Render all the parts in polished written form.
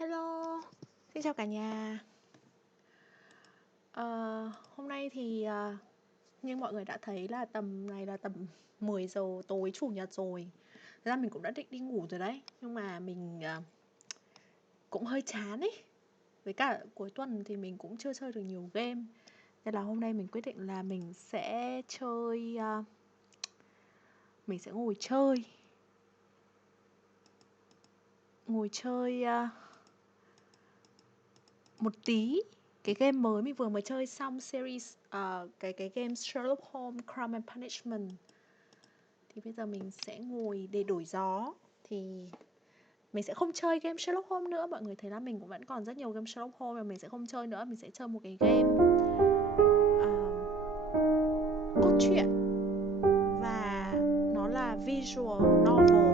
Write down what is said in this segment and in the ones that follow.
Hello, xin chào cả nhà. Hôm nay thì như mọi người đã thấy là tầm này là tầm 10 giờ tối chủ nhật rồi. Thật ra mình cũng đã định đi ngủ rồi đấy. Nhưng mà mình cũng hơi chán ấy. Với cả cuối tuần thì mình cũng chưa chơi được nhiều game. Nên là hôm nay mình quyết định là mình sẽ chơi mình sẽ ngồi chơi một tí cái game mới mình vừa mới chơi xong series cái game Sherlock Holmes Crime and Punishment. Thì bây giờ mình sẽ ngồi để đổi gió. Thì mình sẽ không chơi game Sherlock Holmes nữa. Mọi người thấy là mình cũng vẫn còn rất nhiều game Sherlock Holmes mà mình sẽ không chơi nữa. Mình sẽ chơi một cái game cốt truyện và nó là visual novel,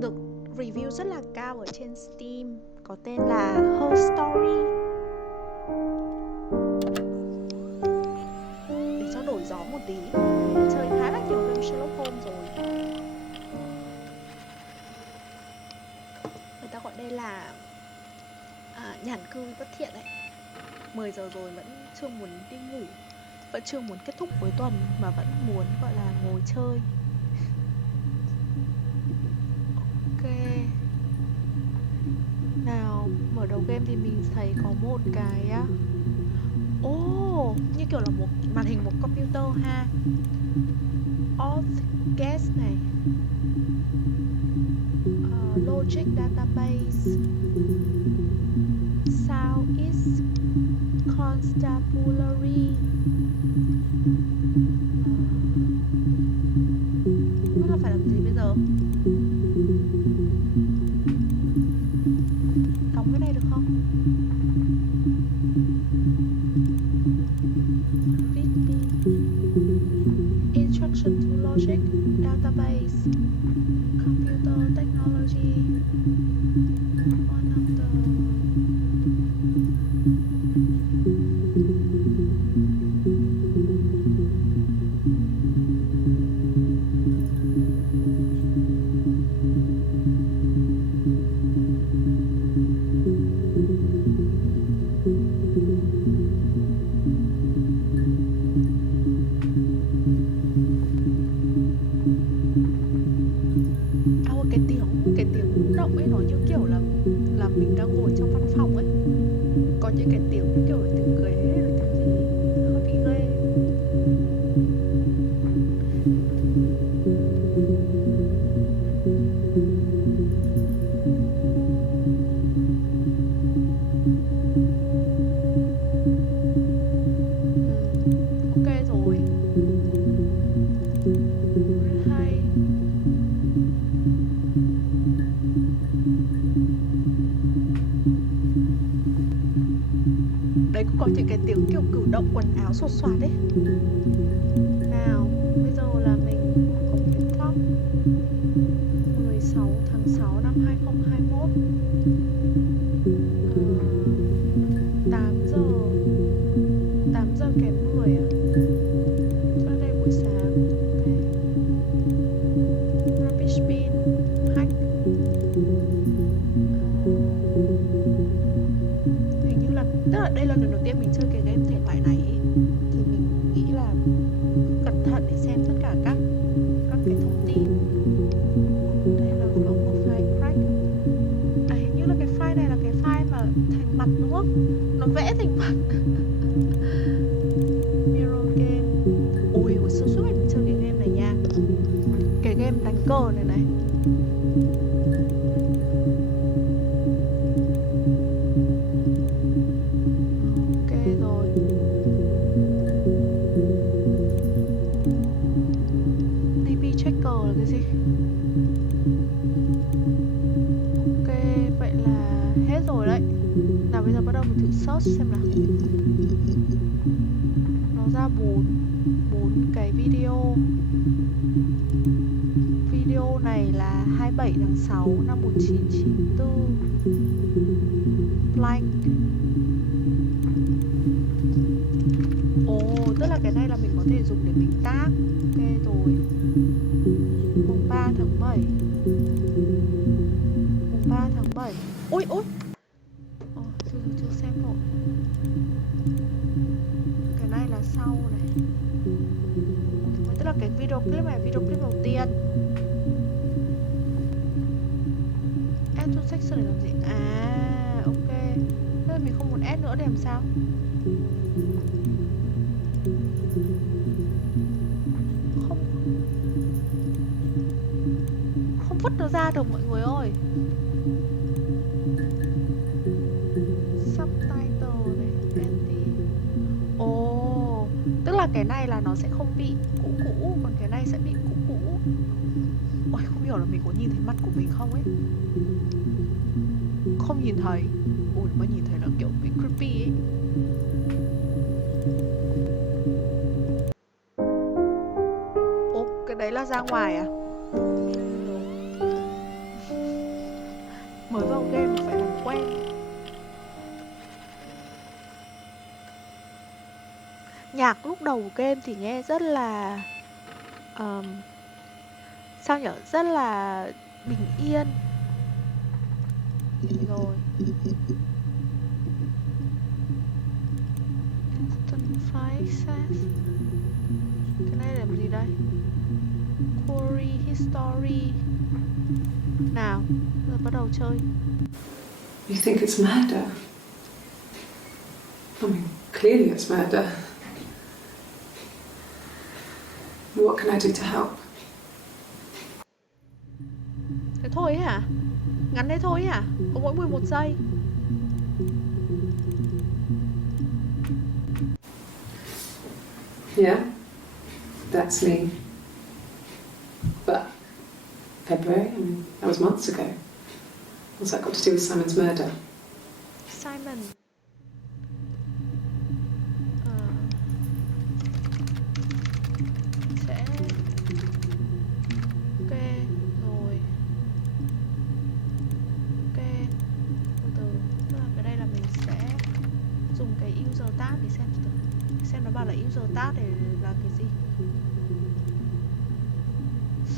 được review rất là cao ở trên Steam, có tên là Her Story. Để cho đổi gió một tí, mình chơi khá là nhiều game Sherlock Holmes rồi. Người ta gọi đây là nhàn cư bất thiện đấy. 10 giờ rồi vẫn chưa muốn đi ngủ, vẫn chưa muốn kết thúc cuối tuần mà vẫn muốn gọi là ngồi chơi. Ok, nào mở đầu game thì mình thấy có một cái như kiểu là một màn hình một computer ha. Auth guest này, logic database, sound is constabulary. Không biết là phải làm gì bây giờ. Đóng cái này được không? Instruction to logic database computer technology. One of the cái tiếng động ấy nó như kiểu là mình đang ngồi trong văn phòng ấy. Có những cái tiếng như kiểu là tiếng ghế rồi tiếng gì hơi bị ghê. Ok rồi. Hay. Đấy, cũng có những cái tiếng kiểu cử động quần áo xột xoạt ấy. Nào, bây giờ là mình có một cái clock 16 tháng 6 năm 2021, 8 giờ kém 10 à? Cho đây buổi sáng. Ok. Rubbish bin, hack. Hình như là, tức là đây là lần đầu tiên mình chơi cái game thể loại này ấy. Thì mình nghĩ là cẩn thận để xem tất cả các cái thông tin. Đây là có một file crack. Hình như là cái file này là cái file mà thành mặt đúng không? Nó vẽ thành mặt. Mirror game. Ôi, hồi xưa suốt ngày mình chơi cái game này nha. Cái game đánh cờ này này. Ok rồi. DB checker là cái gì? Ok, vậy là hết rồi đấy. Nào bây giờ bắt đầu mình thử search xem nào. Nó ra 4 cái video. Video này là 27 tháng 6 năm 1994. Blank. Tức là cái này là mình có thể dùng để mình tag. Ok rồi. Mùng 3 tháng 7. vào cái video clip này, video clip đầu tiên. Add to section để làm gì? À, ok. Thế là mình không muốn add nữa để làm sao? Không vứt nó ra được mọi người ơi. Subtitle này, edit. Ồ, tức là cái này là nó sẽ không bị cũ cũ, còn cái này sẽ bị cũ cũ. Ôi, không hiểu là mình có nhìn thấy mặt của mình không ấy. Không nhìn thấy. Ôi, mà nhìn thấy là kiểu bị creepy ấy. Ồ, cái đấy là ra ngoài à? Mới vào game phải làm quen. Nhạc lúc đầu game thì nghe rất là sao nhở, rất là bình yên. Rồi Instant File Access. Cái này làm gì đây? Query History. Nào, giờ bắt đầu chơi. You think it's murder? I mean, clearly it's murder. What can I do to help? Thế thôi ấy hả? Ngắn đấy thôi ấy hả? Có mỗi 11 giây. Yeah, that's me. But February, I mean, that was months ago. What's that got to do with Simon's murder? Simon. Sẽ ok rồi. Ok. Từ từ. Tức là cái đây là mình sẽ dùng cái user tab để xem nó bảo là user tab để là cái gì.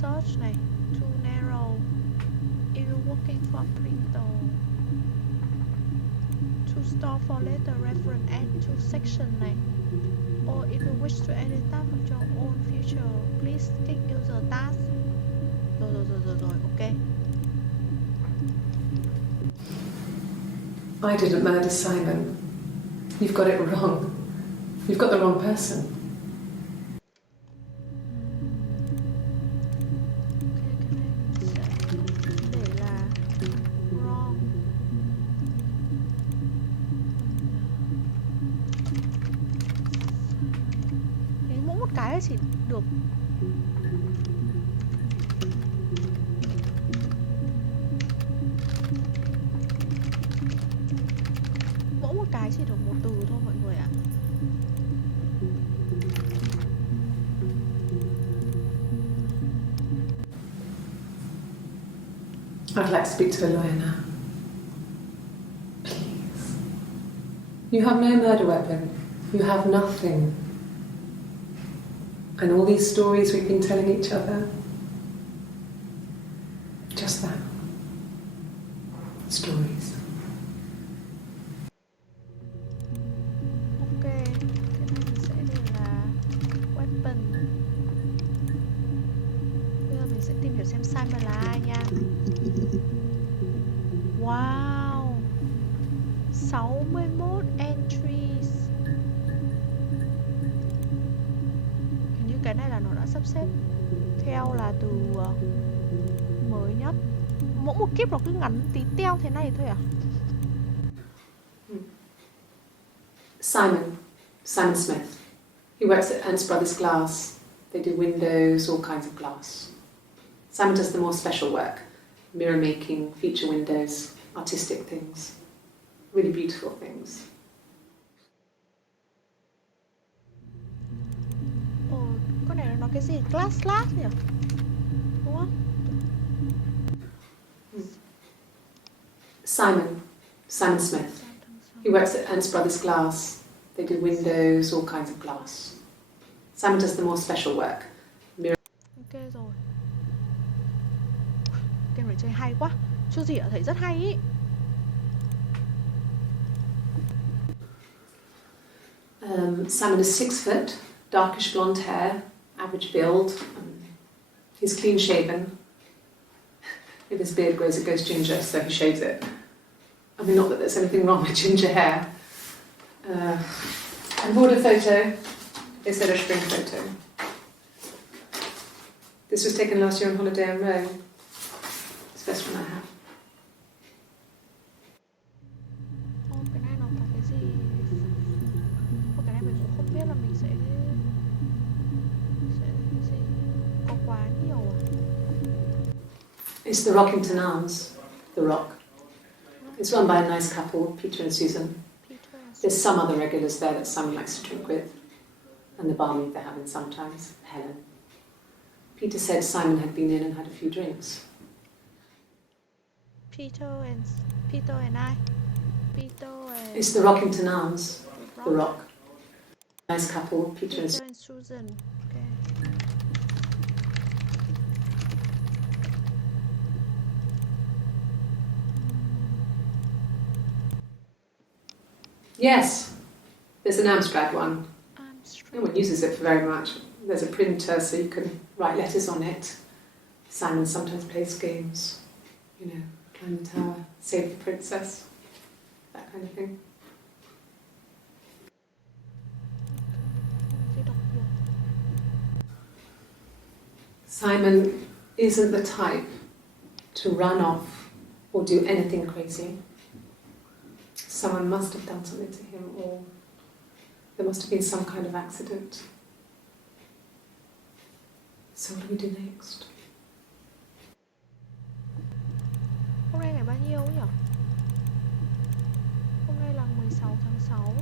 Search này, too narrow. If you're working for printer, to store for later reference, add to section này. Or if you wish to edit tab of your own future, please click user task. Rồi, ok. I didn't murder Simon. You've got it wrong. You've got the wrong person. Cái chỉ được mỗi một cái chỉ được một từ thôi mọi người ạ. I'd like to speak to a lawyer now. Please. You have no murder weapon. You have nothing. And all these stories we've been telling each other, just that. Stories. Ok, cái này mình sẽ để là weapon. Bây giờ mình sẽ tìm hiểu xem Simon là ai nha. Wow, 61 entries. Hình như cái này là nó đã sắp xếp theo là từ mới nhất. Mỗi một kiếp nó cứ ngắn tí teo thế này thôi à? Simon Smith. He works at Ernst Brothers Glass. They do windows, all kinds of glass. Simon does the more special work, mirror making, feature windows, artistic things, really beautiful things. Ồ, con này nó cái gì? Glass nhỉ? Đúng không? Simon Smith. He works at Ernst Brothers Glass. They do windows, all kinds of glass. Simon does the more special work. Ok rồi. Game này chơi hay quá. Chưa gì đã thấy rất hay ý. Simon is 6 foot, darkish blonde hair, average build. He's clean shaven. If his beard grows, it goes ginger, so he shaves it. I mean, not that there's anything wrong with ginger hair. I bought a photo. They said a spring photo. This was taken last year on holiday in Rome. It's the best one I have. Cái này nó có cái gì? Cái này mình cũng không biết là mình sẽ có quá nhiều à? It's the Rockington Arms, The Rock. It's run by a nice couple, Peter and Susan. There's some other regulars there that Simon likes to drink with, and the barmaid they're having sometimes, Helen. Peter said Simon had been in and had a few drinks. Peter and I. Peter and... It's the Rockington Arms, The Rock. Nice couple, Peter and Susan. Okay. Yes, there's an Amstrad one. No one uses it for very much. There's a printer so you can write letters on it. Simon sometimes plays games, you know, climb the tower, save the princess, that kind of thing. Simon isn't the type to run off or do anything crazy. Someone must have done something to him, or there must have been some kind of accident. So what do we do next? Hôm nay ngày bao nhiêu nhỉ? Hôm nay là 16 tháng 6.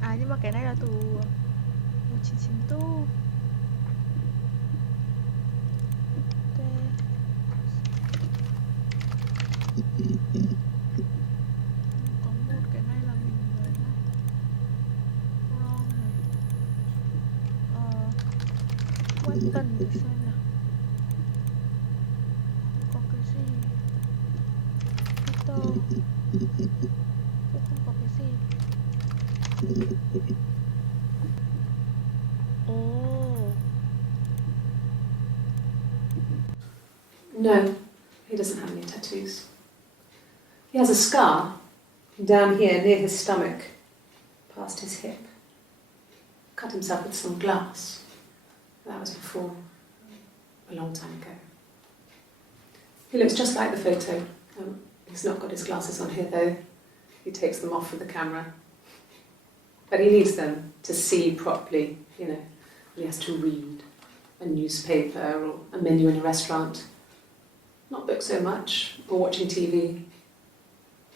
À nhưng mà cái này là từ 1994. Có một cái này là mình người này. Wrong này. Weapon để xem nào. Có cái gì? Peter. Cũng không có cái gì. Oh. No, he doesn't have any tattoos. He has a scar down here near his stomach, past his hip. Cut himself with some glass. That was before, a long time ago. He looks just like the photo. He's not got his glasses on here though. He takes them off for the camera. But he needs them to see properly, you know. He has to read a newspaper or a menu in a restaurant. Not book so much, or watching TV.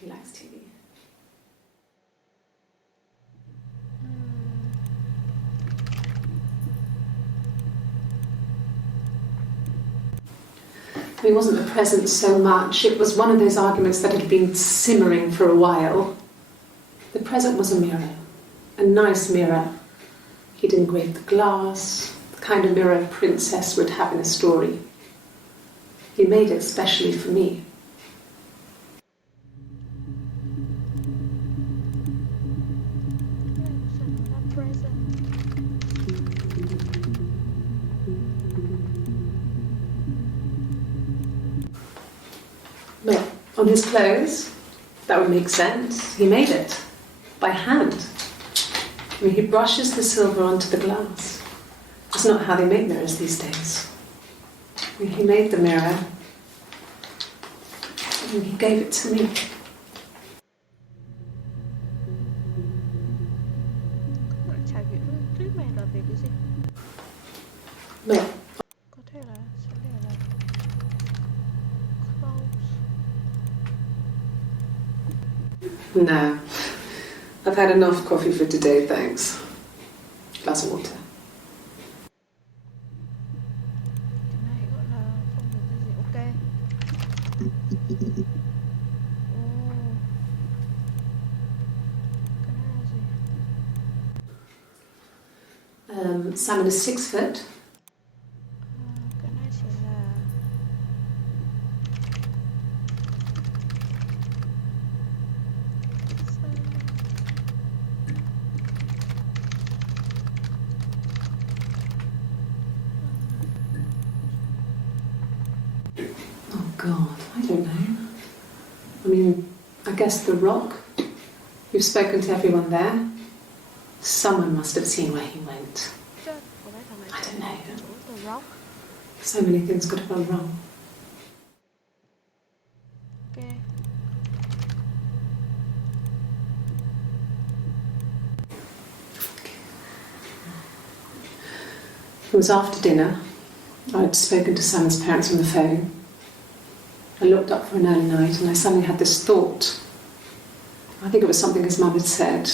He likes TV. He wasn't present so much. It was one of those arguments that had been simmering for a while. The present was a mirror, a nice mirror. He'd engraved the glass, the kind of mirror a princess would have in a story. He made it specially for me. But on his clothes, that would make sense. He made it by hand. I mean, he brushes the silver onto the glass. It's not how they make mirrors these days. I mean, he made the mirror and he gave it to me. Mẹ. Có thể là sẽ để là clothes. No. I've had enough coffee for today, thanks. Glass of water. Cái này gọi là không được cái gì, ok. Cái này là gì? Simon is 6 foot. Cái này sẽ là God, I don't know. I mean, I guess the rock. You've spoken to everyone there. Someone must have seen where he went. I don't know. So many things could have gone wrong. Okay. It was after dinner. I'd spoken to Sam's parents on the phone. I looked up for an early night and I suddenly had this thought. I think it was something his mum had said.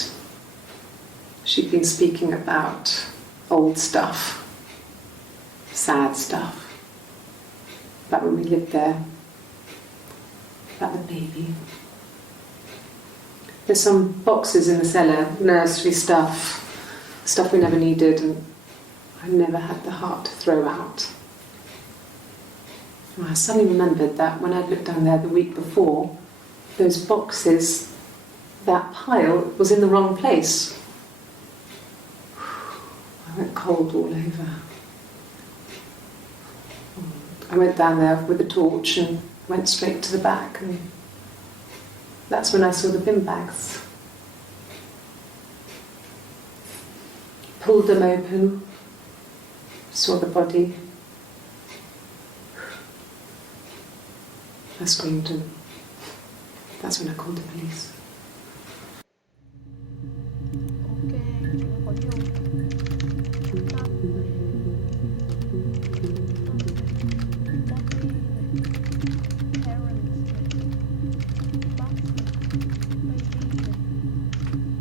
She'd been speaking about old stuff, sad stuff, about when we lived there, about the baby. There's some boxes in the cellar, nursery stuff we never needed and I never had the heart to throw out. And I suddenly remembered that when I'd looked down there the week before, those boxes, that pile was in the wrong place. I went cold all over. I went down there with the torch and went straight to the back, and that's when I saw the bin bags. Pulled them open, saw the body. I screamed and that's when I called the police. Ok, chúng ta có nhiều trung tâm này, body này, parents này, box này, baby này,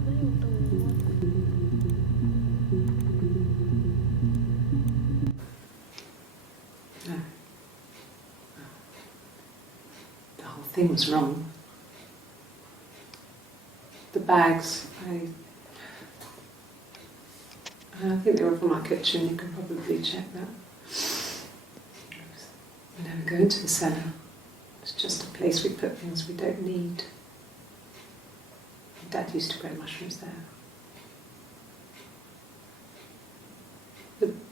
rất nhiều từ luôn. No. The whole thing was wrong. The bags, I think they were from our kitchen, you can probably check that. We never go into the cellar. It's just a place we put things we don't need. Dad used to grow mushrooms there.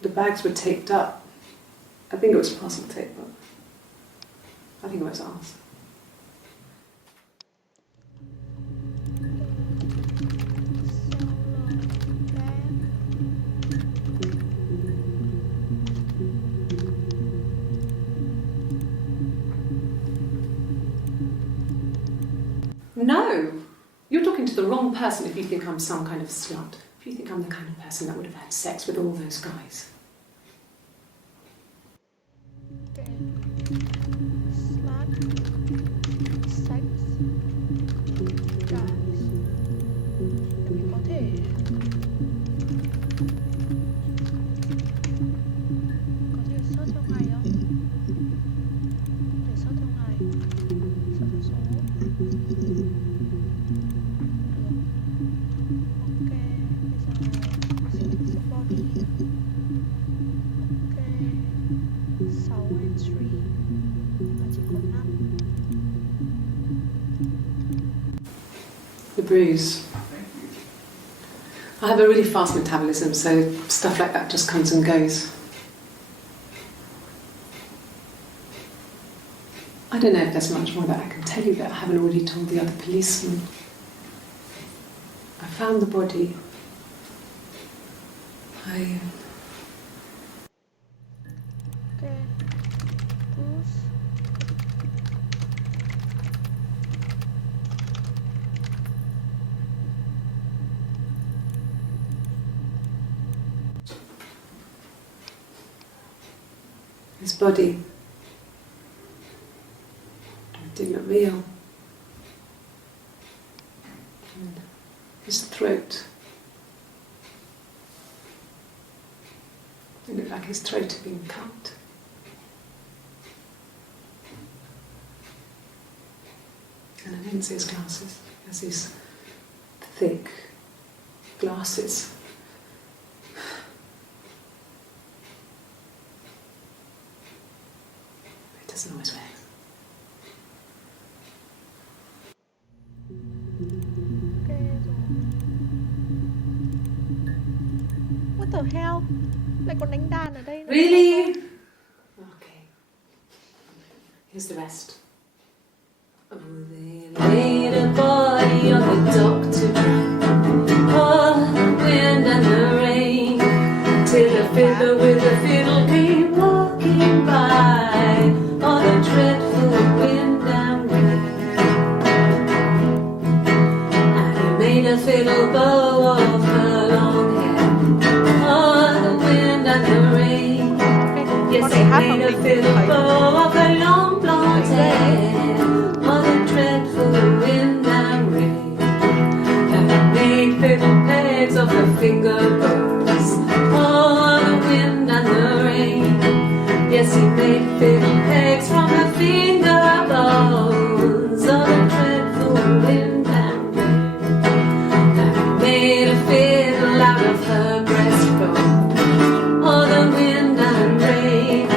The bags were taped up. I think it was parcel tape, but I think it was ours. No! You're talking to the wrong person if you think I'm some kind of slut. If you think I'm the kind of person that would have had sex with all those guys. Okay. Slut, sex, guys. Thì mình có thể search theo ngày không? Để search theo ngày, search theo số. Ok, bây giờ search body. Ok, 6 entry và chỉ có 5. The bruise. I have a really fast metabolism, so stuff like that just comes and goes. I don't know if there's much more that I can tell you that I haven't already told the other policemen. I found the body. Ok, Bruce. His body. It didn't look real. And his throat. It looked like his throat had been cut. And I didn't see his glasses. He has these thick glasses. He doesn't always wear. Ok rồi. What the hell? Lại còn đánh đàn ở đây nữa. Really? Okay. Here's the rest. Oh, they laid a body on the dock to dry. Oh, the wind and the rain, till a fiddler with a fiddle came walking by. Oh, the dreadful wind and rain. And he made a fiddle bow of her long hair. Oh, the wind and the rain. Yes, he made a fiddle bow of her long blonde hair. Oh, the dreadful wind and rain. And he made fiddle pegs of her finger bows. Oh, the wind and the rain. Yes, he made fiddle pegs from her finger bows. Oh, the dreadful wind and rain. And he made a fiddle out of her breastbone. Oh, the wind and rain.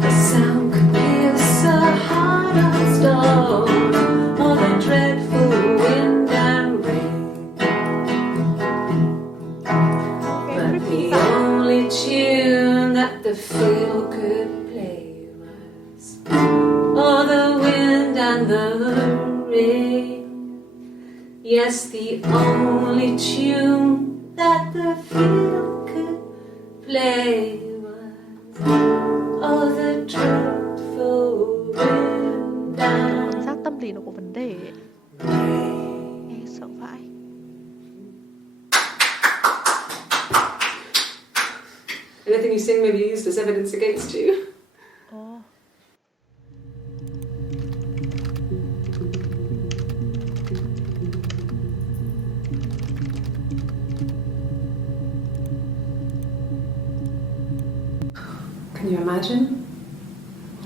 The sound could pierce her heart of stone. Oh, the dreadful wind and rain. But the only tune that the fiddle could play was oh, the wind and the rain. Yes, the only tune that the fiddle could play was oh, the dreadful wind and Cảm giác tâm lý nó có vấn đề ấy. rain. Nghe sợ vãi. Anything you sing may be used as evidence against you. Ồ. Can you imagine?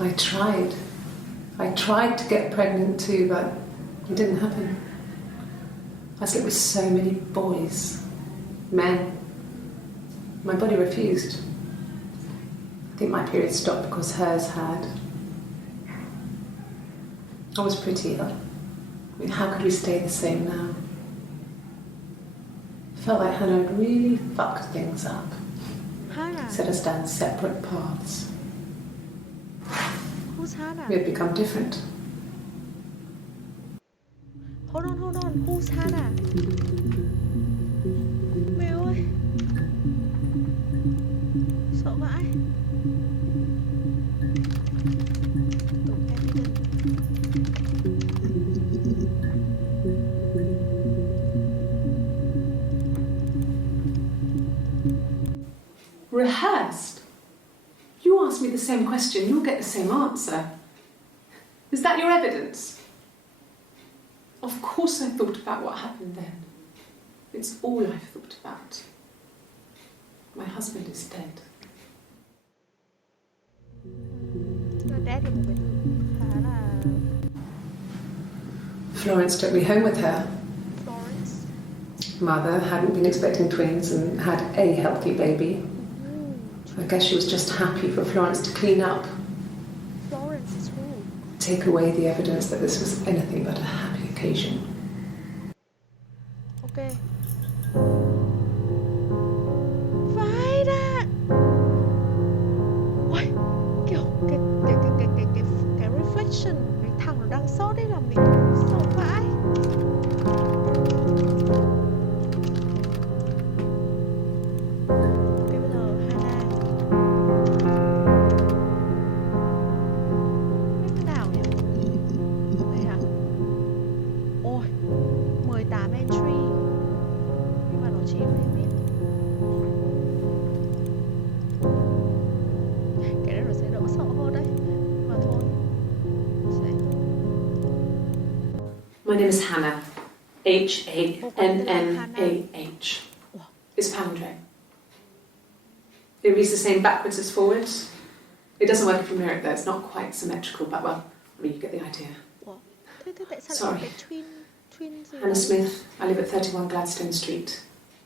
I tried. I tried to get pregnant too, but it didn't happen. I slept with so many boys, men. My body refused. I think my period stopped because hers had. I was pretty ill. I mean, how could we stay the same now? I felt like Hannah had really fucked things up. Hannah. Set us down separate paths. Who's Hannah? We had become different. Hold on. Who's Hannah? Mẹ ơi. Sợ vãi. Tụi em đi lên. Rehearsed? You ask me the same question, you'll get the same answer. Is that your evidence? Of course I thought about what happened then. It's all I've thought about. My husband is dead. Dad là một cái từ khá là Florence took me home with her. Florence. Mother hadn't been expecting twins and had a healthy baby. I guess she was just happy for Florence to clean up, Florence is who? take away the evidence that this was anything but a happy occasion. Ok. Vãi đã. Ôi, kiểu cái reflection, cái thằng nó đang sót đấy làm mình sợ vãi. Ok, bây giờ Hannah. Cái nào nhỉ? Đây à? Ôi, 18 entry. Nhưng mà nó chỉ limit. Cái này nó sẽ đỡ sợ hơn đấy. Nhưng mà thôi. Sẽ... My name is Hannah. Hannah. It's palindrome. It reads the same backwards as forwards. It doesn't work if you mirror it though, it's not quite symmetrical, but well, I mean, you get the idea. Ủa, thế tại sao Sorry. lại có cái twin gì Hannah đấy? Smith, I live at 31 Gladstone Street.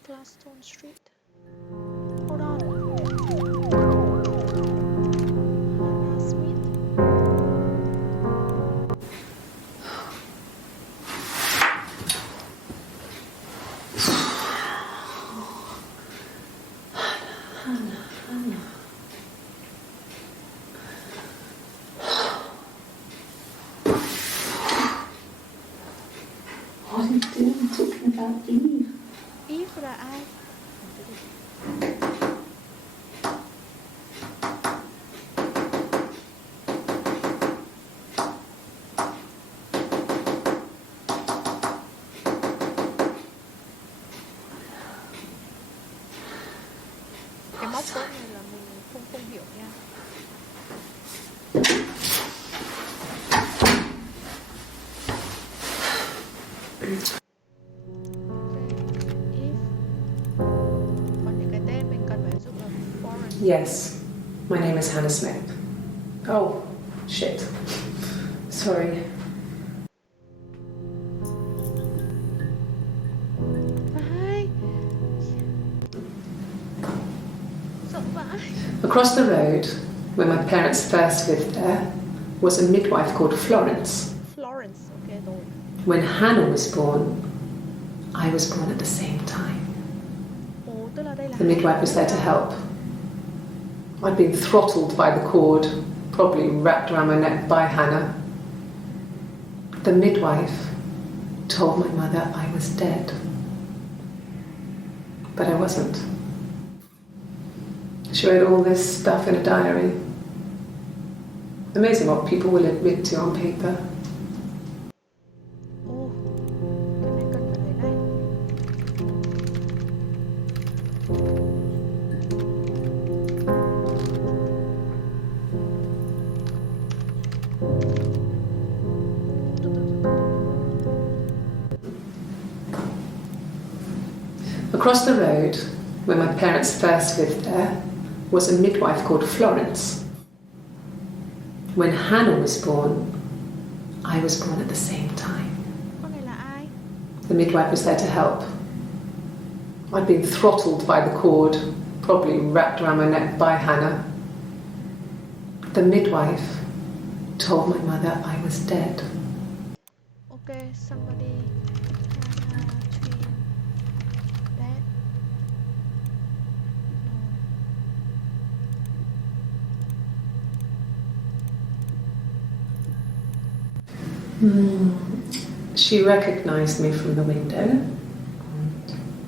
Gladstone Street. Hold on. Hannah Smith. Cái móc cốt này là mình không hiểu nha. Còn những cái tên mình cần phải dùng là foreign. Yes, my name is Hannah Smith. Oh, shit. Sorry. Vãi. Sợ vãi. Across the road, where my parents first lived there, was a midwife called Florence. Florence, ok rồi. When Hannah was born, I was born at the same time. Ồ, tức là đây là The midwife was there to help. I'd been throttled by the cord, probably wrapped around my neck by Hannah. The midwife told my mother I was dead. But I wasn't. She wrote all this stuff in a diary. Amazing what people will admit to on paper. Ồ, cái này cần phải lấy này. Across the road, where my parents first lived there, was a midwife called Florence. When Hannah was born, I was born at the same time. Con này là ai? The midwife was there to help. I'd been throttled by the cord, probably wrapped around my neck by Hannah. The midwife told my mother I was dead. Ok, somebody treat that. She recognized me from the window.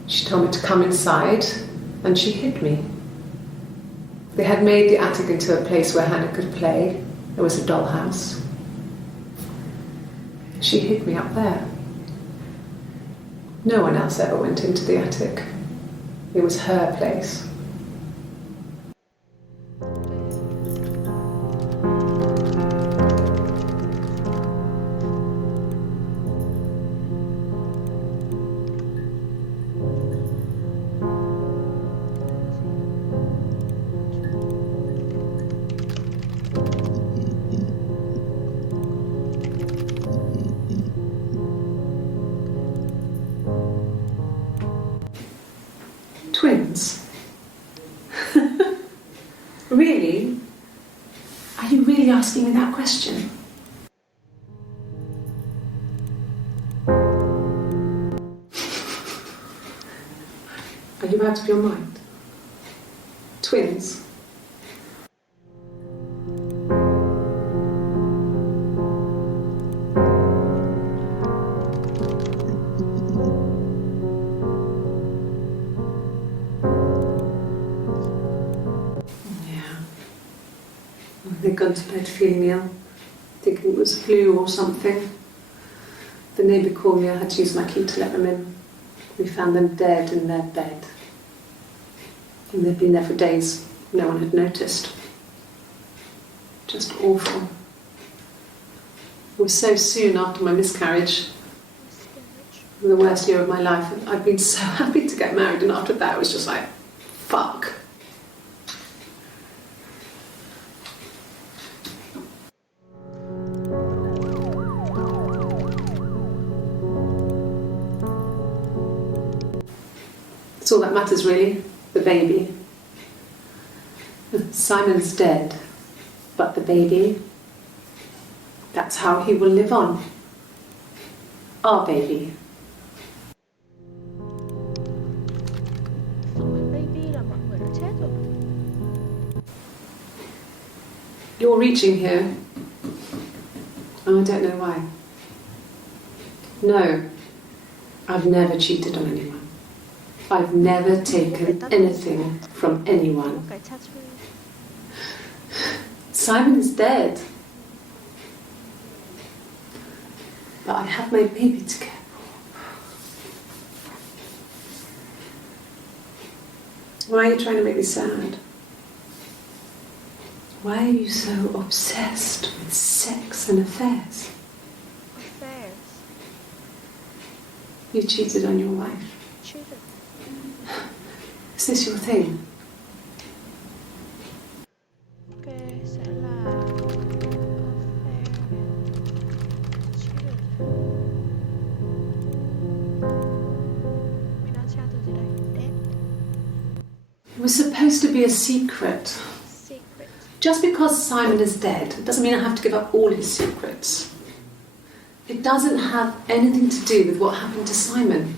She told me to come inside, and she hid me. They had made the attic into a place where Hannah could play. There was a dollhouse. She hid me up there. No one else ever went into the attic. It was her place. Twins? Really? Are you really asking me that question? Are you out of your mind? Twins? They'd gone to bed feeling ill, thinking it was flu or something. The neighbour called me, I had to use my key to let them in. We found them dead in their bed. And they'd been there for days. No one had noticed. Just awful. It was so soon after my miscarriage. The worst year of my life. I'd been so happy to get married, and after that it was just like, fuck. It's all that matters, really. The baby. Simon's dead, but the baby, that's how he will live on. Our baby. Baby là mọi người đã chết rồi. You're reaching here. Oh, I don't know why. No, I've never cheated on anyone. I've never taken anything from anyone. Cái tattoo. Simon's dead. But I have my baby to care for. Why are you trying to make me sad? Why are you so obsessed with sex and affairs? Affairs. You cheated on your wife. Cheated. Is this your thing? Ok, sẽ là affair. Cheated. Mình đang tra từ gì đây? Dead. It was supposed to be a secret. Secret. Just because Simon is dead, it doesn't mean I have to give up all his secrets. It doesn't have anything to do with what happened to Simon.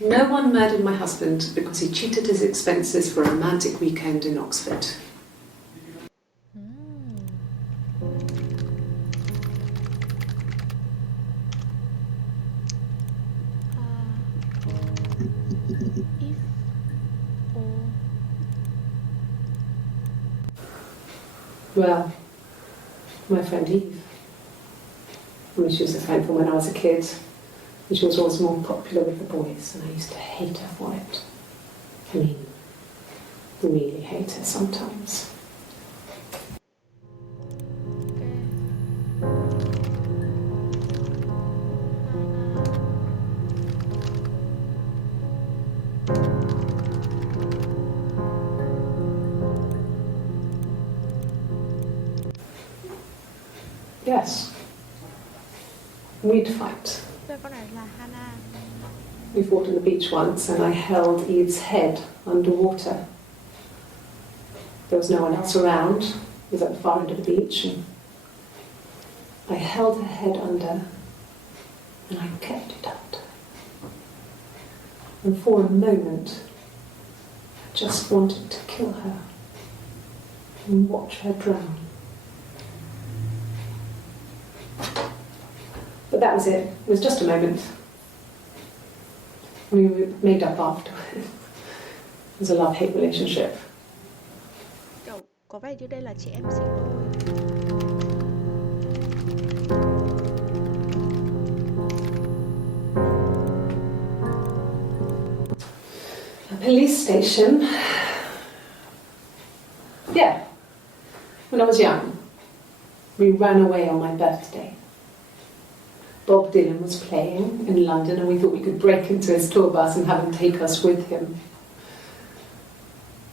No one murdered my husband because he cheated his expenses for a romantic weekend in Oxford. If or Well, my friend Eve. I mean, she was a friend from when I was a kid, and she was always more popular with the boys, and I used to hate her for it. I mean, really hate her sometimes. Yes. We'd fight. Đây con này là Hannah. We fought on the beach once, and I held Eve's head underwater. There was no one else around. It was at the far end of the beach, and I held her head under, and I kept it under. And for a moment, I just wanted to kill her and watch her drown. But that was it. It was just a moment. We were made up afterwards. It was a love-hate relationship. Kiểu có vẻ như đây là chị em sinh đôi. A police station. Yeah. When I was young, we ran away on my birthday. Bob Dylan was playing in London, and we thought we could break into his tour bus and have him take us with him.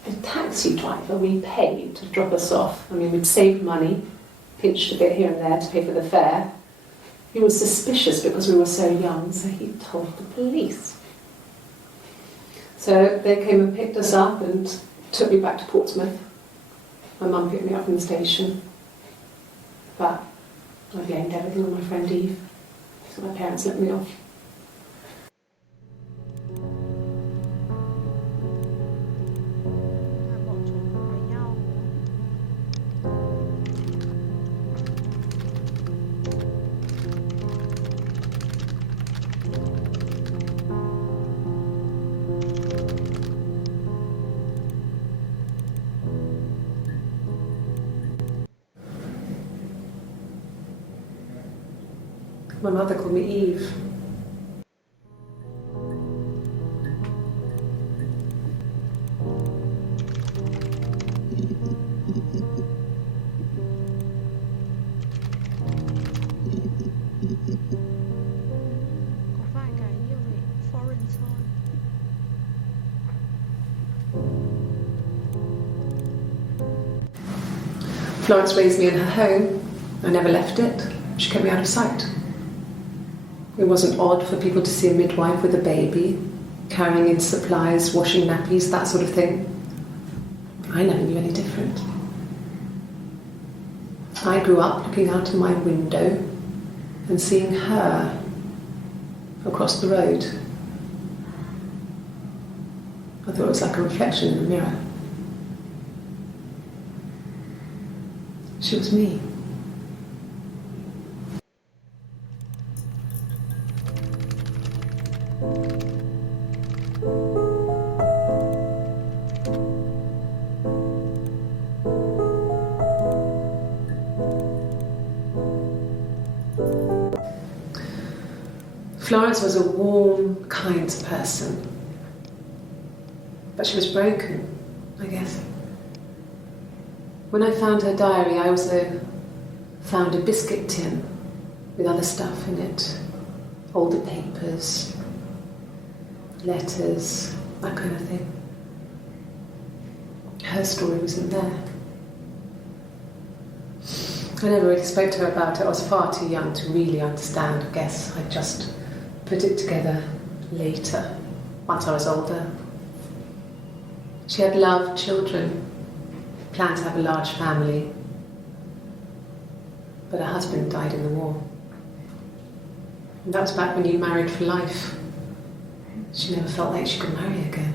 The taxi driver we paid to drop us off, I mean, we'd saved money, pinched a bit here and there to pay for the fare. He was suspicious because we were so young, so he told the police. So they came and picked us up and took me back to Portsmouth. My mum picked me up from the station. But I blamed everything on my friend Eve. So my parents let me off. Bọn chúng với nhau. My mother called me Eve. Có vài cái nhiều về foreign thôi. Florence raised me in her home. I never left it. She kept me out of sight. It wasn't odd for people to see a midwife with a baby, carrying in supplies, washing nappies, that sort of thing. I never knew any different. I grew up looking out of my window and seeing her across the road. I thought it was like a reflection in the mirror. She was me. Florence was a warm, kind person. but she was broken, I guess. When I found her diary, I also found a biscuit tin with other stuff in it, older papers, letters, that kind of thing. Her story wasn't there. I never really spoke to her about it. I was far too young to really understand. I guess I just put it together later, once I was older. She had loved children, planned to have a large family, but her husband died in the war. And that was back when you married for life. She never felt like she could marry again.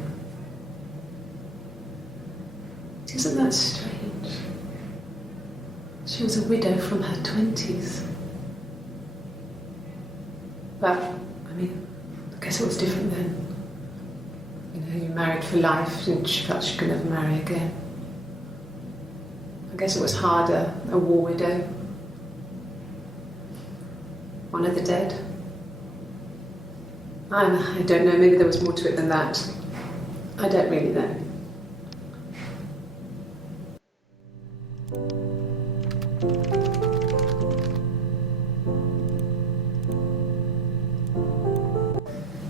Isn't that strange? She was a widow from her 20s. But, I mean, I guess it was different then. You know, you married for life and she felt she could never marry again. I guess it was harder, a war widow. One of the dead. I don't know, maybe there was more to it than that. I don't really know.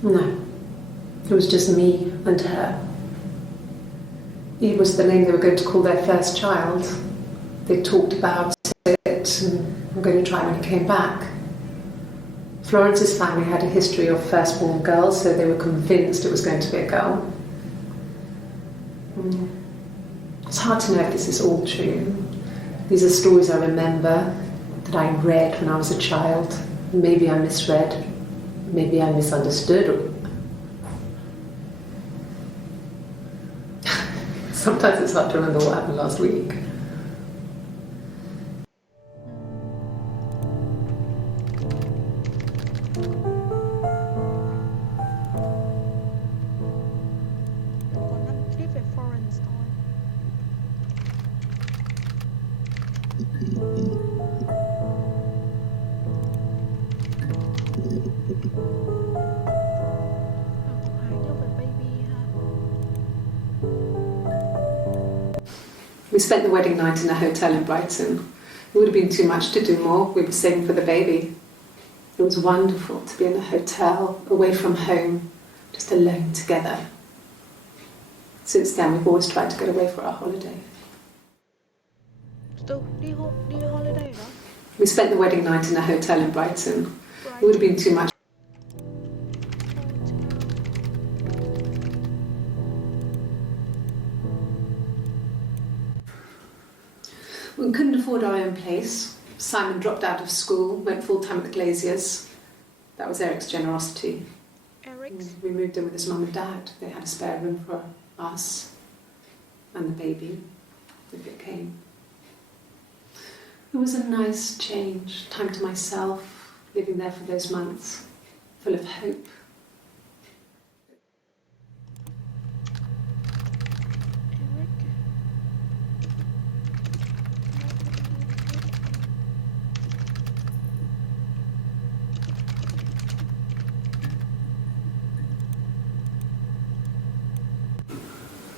No, it was just me and her. Eve was the name they were going to call their first child. They talked about it and were going to try when he came back. Florence's family had a history of firstborn girls, so they were convinced it was going to be a girl. It's hard to know if this is all true. These are stories I remember that I read when I was a child. Maybe I misread, maybe I misunderstood. Sometimes it's hard to remember what happened last week. Còn 5 clip về Florence thôi. Còn 2 clip về baby ha. We spent the wedding night in a hotel in Brighton. It would have been too much to do more. We were saving for the baby. It was wonderful to be in a hotel, away from home, just alone together. Since then, we've always tried to get away for our holiday. Đi holiday đó. We spent the wedding night in a hotel in Brighton. It would have been too much. We couldn't afford our own place. Simon dropped out of school, went full-time at the Glaziers. That was Eric's generosity. Eric's. We moved in with his mum and dad. They had a spare room for us and the baby, if it came. It was a nice change, time to myself, living there for those months, full of hope. Eric.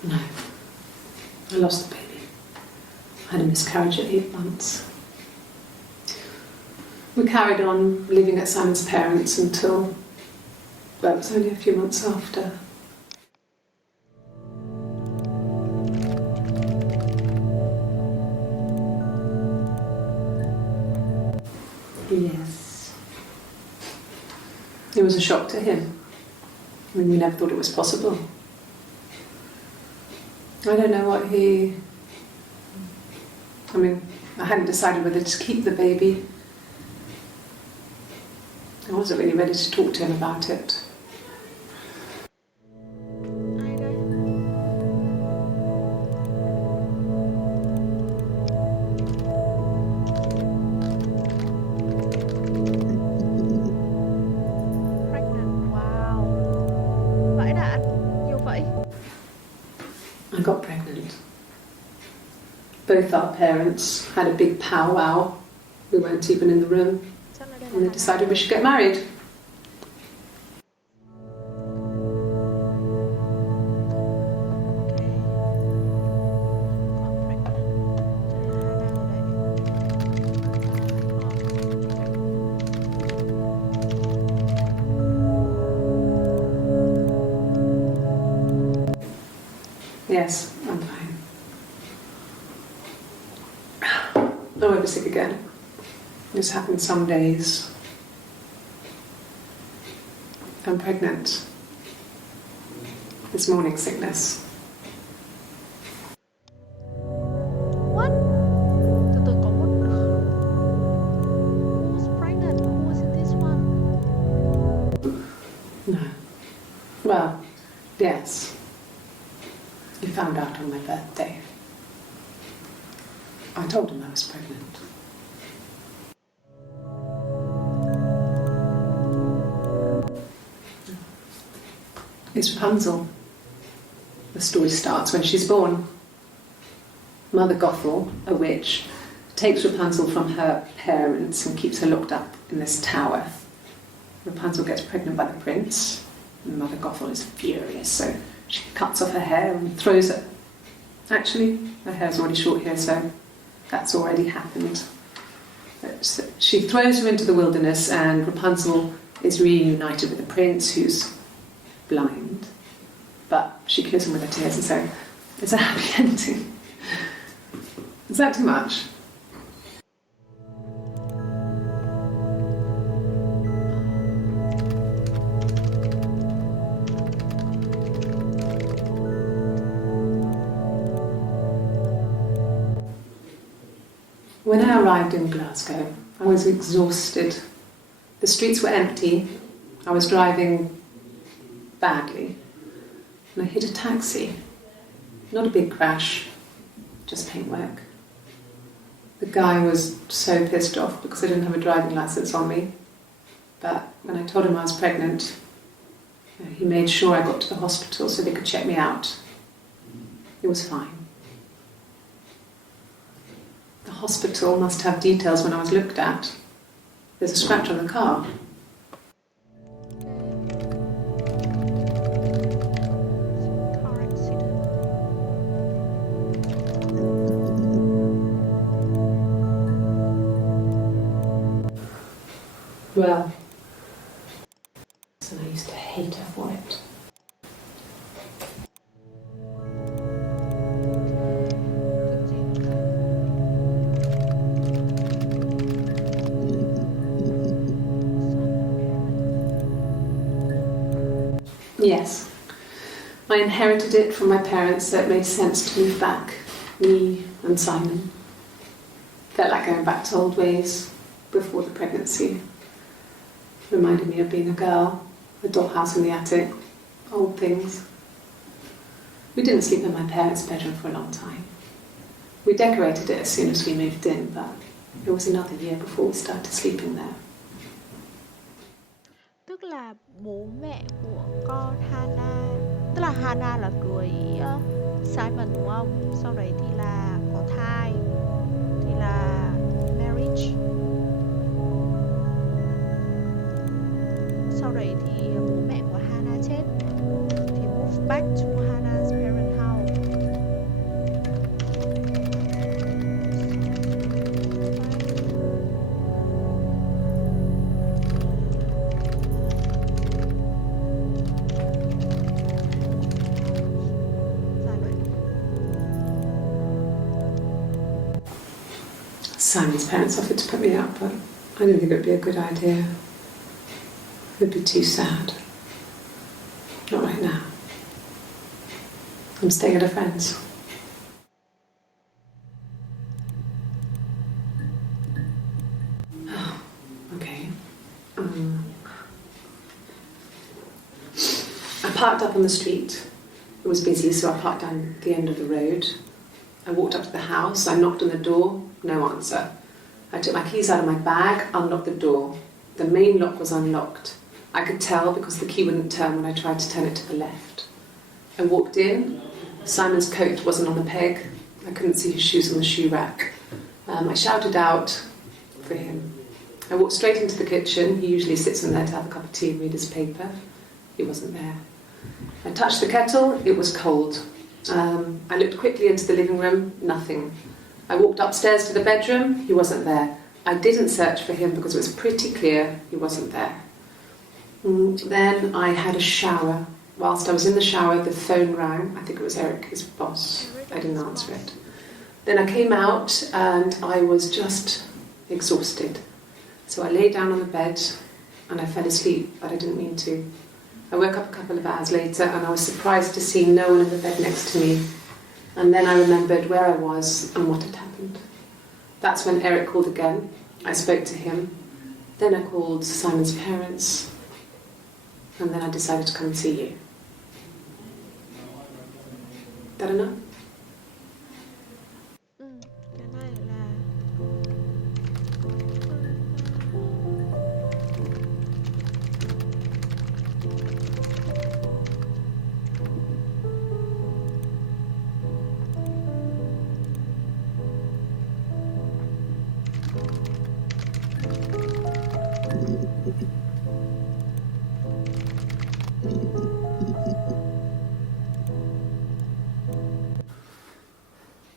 No, I lost the baby. I had a miscarriage at 8 months. We carried on living at Simon's parents until, well, it was only a few months after. Yes. It was a shock to him. I mean, we never thought it was possible. I don't know what he... I mean, I hadn't decided whether to keep the baby. I wasn't really ready to talk to him about it. Ai đây? Pregnant, wow. Vãi đạn, nhiều vậy. I got pregnant. Both our parents had a big powwow. We weren't even in the room. Chắc là đây là And they decided we should get married. Yes, I'm fine. I won't be sick again. This happens some days. I'm pregnant. This morning sickness. What? Từ từ có một Who's pregnant? Who was in this one? No. Well, yes. He found out on my birthday. I told him I was pregnant. It's Rapunzel. The story starts when she's born. Mother Gothel, a witch, takes Rapunzel from her parents and keeps her locked up in this tower. Rapunzel gets pregnant by the prince, and Mother Gothel is furious, so she cuts off her hair and throws it. Actually, her hair's already short here, so that's already happened. So she throws her into the wilderness, and Rapunzel is reunited with the prince, who's blind. But she kills him with her tears, and so it's a happy ending. Is that too much? When I arrived in Glasgow, I was exhausted. The streets were empty. I was driving badly. And I hit a taxi. Not a big crash, just paintwork. The guy was so pissed off because I didn't have a driving licence on me. But when I told him I was pregnant, he made sure I got to the hospital so they could check me out. It was fine. The hospital must have details when I was looked at. There's a scratch on the car. Car accident. Well, and I used to hate her for it. Yes, I inherited it from my parents, so it made sense to move back, me and Simon. Felt like going back to old ways before the pregnancy. Reminded me of being a girl, a dollhouse in the attic, old things. We didn't sleep in my parents' bedroom for a long time. We decorated it as soon as we moved in, but it was another year before we started sleeping there. Tức là bố mẹ của con Hannah, tức là Hannah là cưới Simon đúng không? Sau đấy thì là có thai, thì là marriage. Sau đấy thì bố mẹ của Hannah chết, thì move back to Hannah's parent house. Simon's parents offered to put me up, but I didn't think it would be a good idea. It would be too sad. Not right now. I'm staying at a friend's. Oh, okay. I parked up on the street. It was busy, so I parked down the end of the road. I walked up to the house, I knocked on the door, no answer. I took my keys out of my bag, unlocked the door. The main lock was unlocked. I could tell because the key wouldn't turn when I tried to turn it to the left. I walked in. Simon's coat wasn't on the peg. I couldn't see his shoes on the shoe rack. I shouted out for him. I walked straight into the kitchen. He usually sits in there to have a cup of tea and read his paper. He wasn't there. I touched the kettle. It was cold. I looked quickly into the living room. Nothing. I walked upstairs to the bedroom. He wasn't there. I didn't search for him because it was pretty clear he wasn't there. Then I had a shower whilst I was in the shower, the phone rang. I think it was Eric, his boss. I didn't answer it. Then I came out and I was just exhausted. So I lay down on the bed and I fell asleep, but I didn't mean to. I woke up a couple of hours later and I was surprised to see no one in the bed next to me. And then I remembered where I was and what had happened. That's when Eric called again. I spoke to him. Then I called Simon's parents. And then I decided to come and see you. Is that enough? Cái này là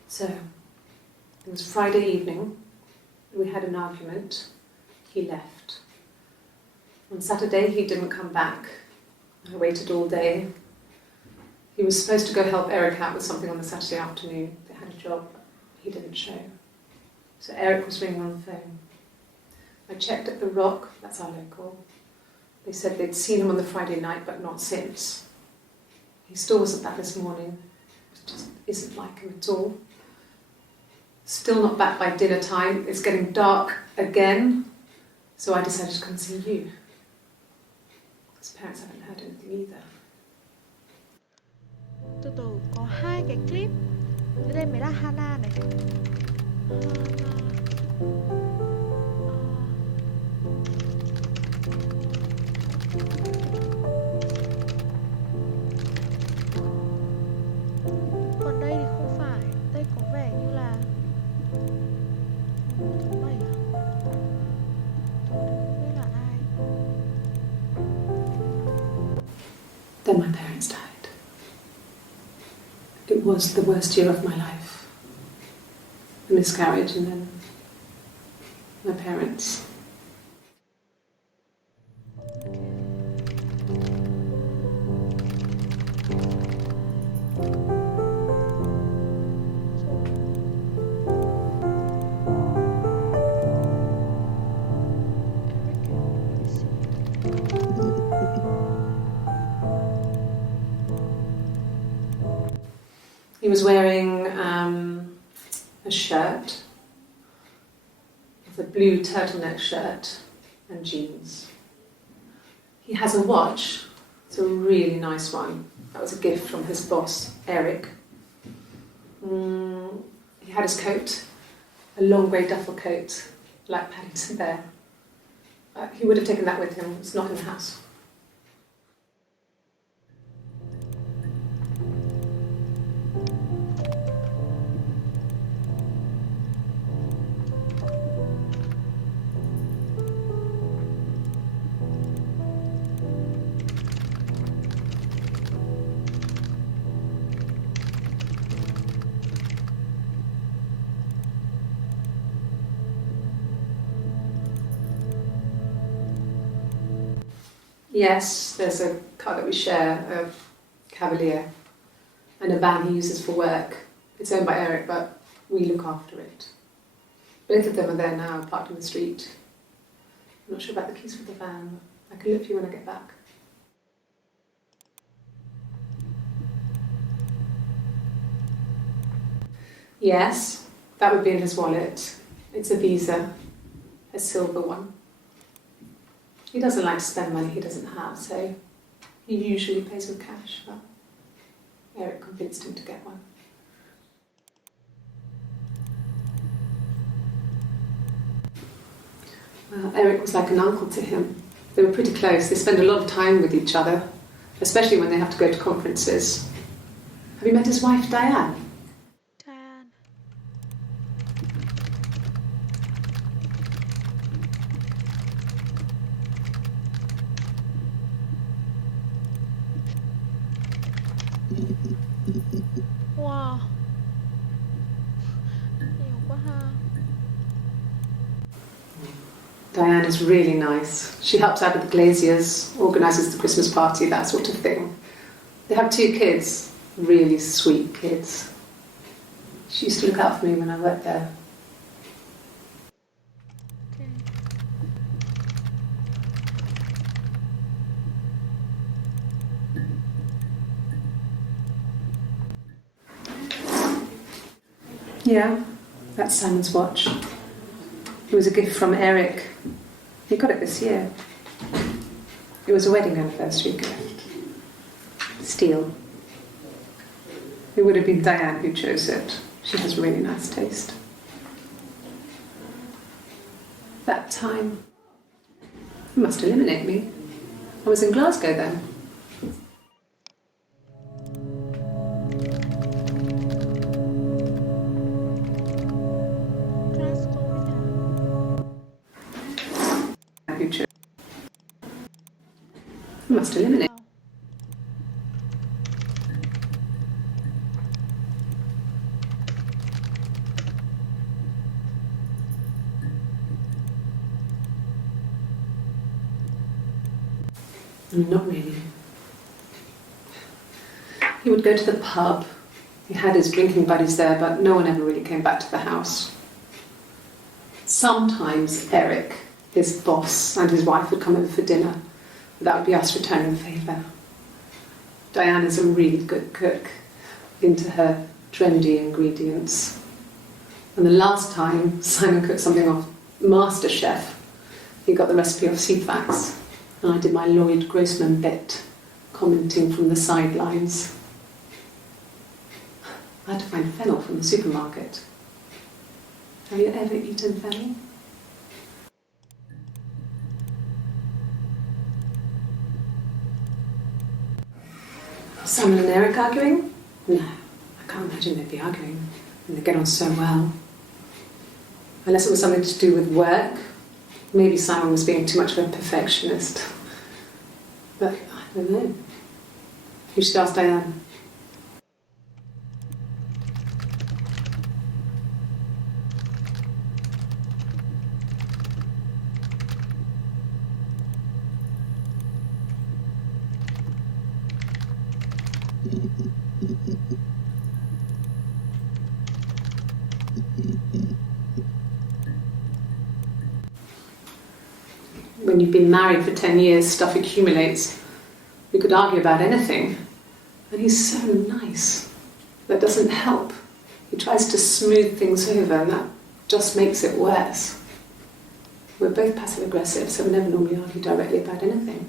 So, it was Friday evening. We had an argument. He left. On Saturday, he didn't come back. I waited all day. He was supposed to go help Eric out with something on the Saturday afternoon. They had a job. He didn't show. So Eric was ringing on the phone. I checked at the Rock, that's our local. They said they'd seen him on the Friday night, but not since. He still wasn't back this morning. It just isn't like him at all. Still not back by dinner time. It's getting dark again. So I decided to come and see you. His parents haven't heard anything either. từ từ có hai cái clip. Đây mới là Hana này. Còn đây thì không phải. Đây có vẻ như là thứ 7 à? Tôi không biết là ai. Then my parents died. It was the worst year of my life. A miscarriage and then my parents. He was wearing a shirt, with a blue turtleneck shirt and jeans. He has a watch, it's a really nice one. That was a gift from his boss, Eric. He had his coat, a long grey duffel coat, like Paddington Bear. He would have taken that with him, it's not in the house. Yes, there's a car that we share, a Cavalier, and a van he uses for work. It's owned by Eric, but we look after it. Both of them are there now, parked in the street. I'm not sure about the keys for the van. I can look for you when I get back. Yes, that would be in his wallet. It's a Visa, a silver one. He doesn't like to spend money he doesn't have, so he usually pays with cash, but Eric convinced him to get one. Well, Eric was like an uncle to him. They were pretty close. They spend a lot of time with each other, especially when they have to go to conferences. Have you met his wife, Diane? Diane. Wow. Nhiều quá ha. Diane is really nice. She helps out with the glaziers, organises the Christmas party, that sort of thing. They have 2 kids, really sweet kids. She used to look out for me when I worked there. Okay. Yeah, that's Simon's watch. It was a gift from Eric. He got it this year. It was a wedding anniversary gift. Steel. It would have been Diane who chose it. She has really nice taste. That time, it must eliminate me. I was in Glasgow then. Who chose? It must eliminate. Wow. Not really. He would go to the pub. He had his drinking buddies there, but no one ever really came back to the house. Sometimes Eric, his boss, and his wife would come over for dinner. That would be us returning the favour. Diane is a really good cook, into her trendy ingredients. And the last time Simon cooked something off MasterChef, he got the recipe off Seedfax. And I did my Lloyd Grossman bit, commenting from the sidelines. I had to find fennel from the supermarket. Have you ever eaten fennel? Simon and Eric arguing? No, I can't imagine they'd be arguing. And they get on so well. Unless it was something to do with work. Maybe Simon was being too much of a perfectionist. But I don't know. You should ask Diane. When you've been married for 10 years, stuff accumulates. You could argue about anything. And he's so nice. That doesn't help. He tries to smooth things over, and that just makes it worse. We're both passive-aggressive, so we never normally argue directly about anything.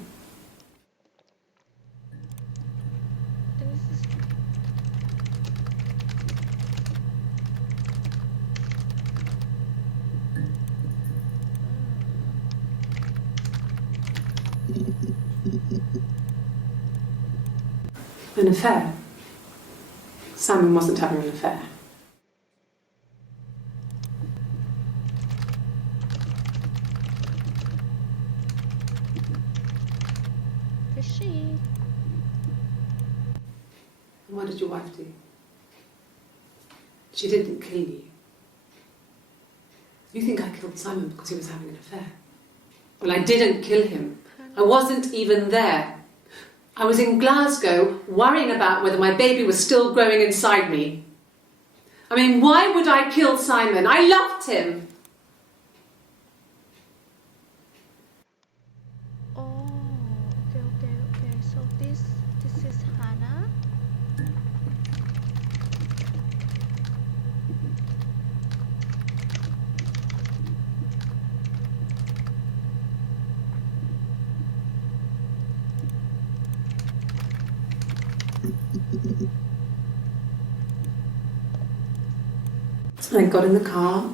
An affair. Simon wasn't having an affair. Fishy. And what did your wife do? She didn't kill you. You think I killed Simon because he was having an affair? Well, I didn't kill him. I wasn't even there. I was in Glasgow worrying about whether my baby was still growing inside me. I mean, why would I kill Simon? I loved him. Oh, okay. So this is Hannah. So I got in the car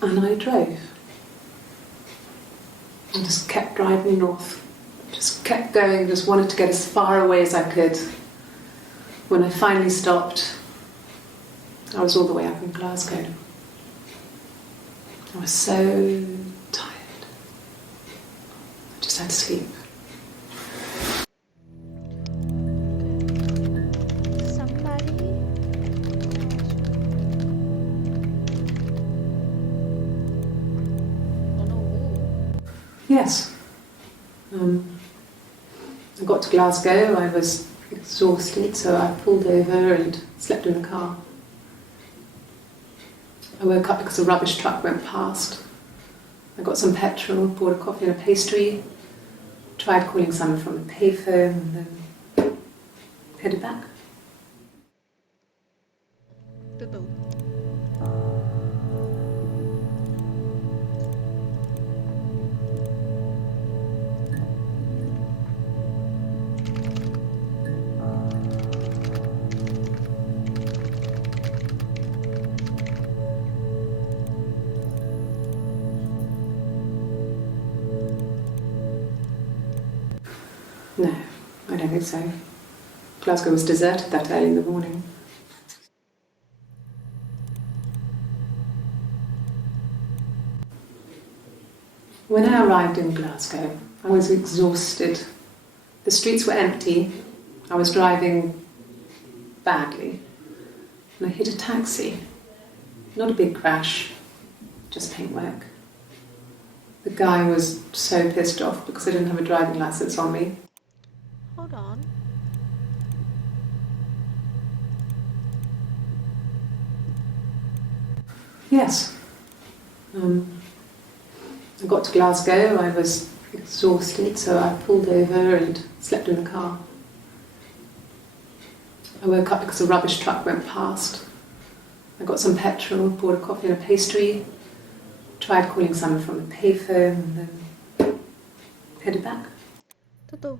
and I drove. I just kept driving north. Just kept going, just wanted to get as far away as I could. When I finally stopped, I was all the way up in Glasgow. I was so tired. I just had to sleep. Yes. I got to Glasgow, I was exhausted, so I pulled over and slept in the car. I woke up because a rubbish truck went past. I got some petrol, bought a coffee and a pastry, tried calling someone from the payphone, and then headed back. Từ từ. No, I don't think so. Glasgow was deserted that early in the morning. When I arrived in Glasgow, I was exhausted. The streets were empty. I was driving badly. And I hit a taxi. Not a big crash, just paintwork. The guy was so pissed off because I didn't have a driving license on me. Hold on. Yes. I got to Glasgow, I was exhausted, so I pulled over and slept in the car. I woke up because a rubbish truck went past. I got some petrol, bought a coffee and a pastry, tried calling someone from the payphone, and then headed back. Từ từ.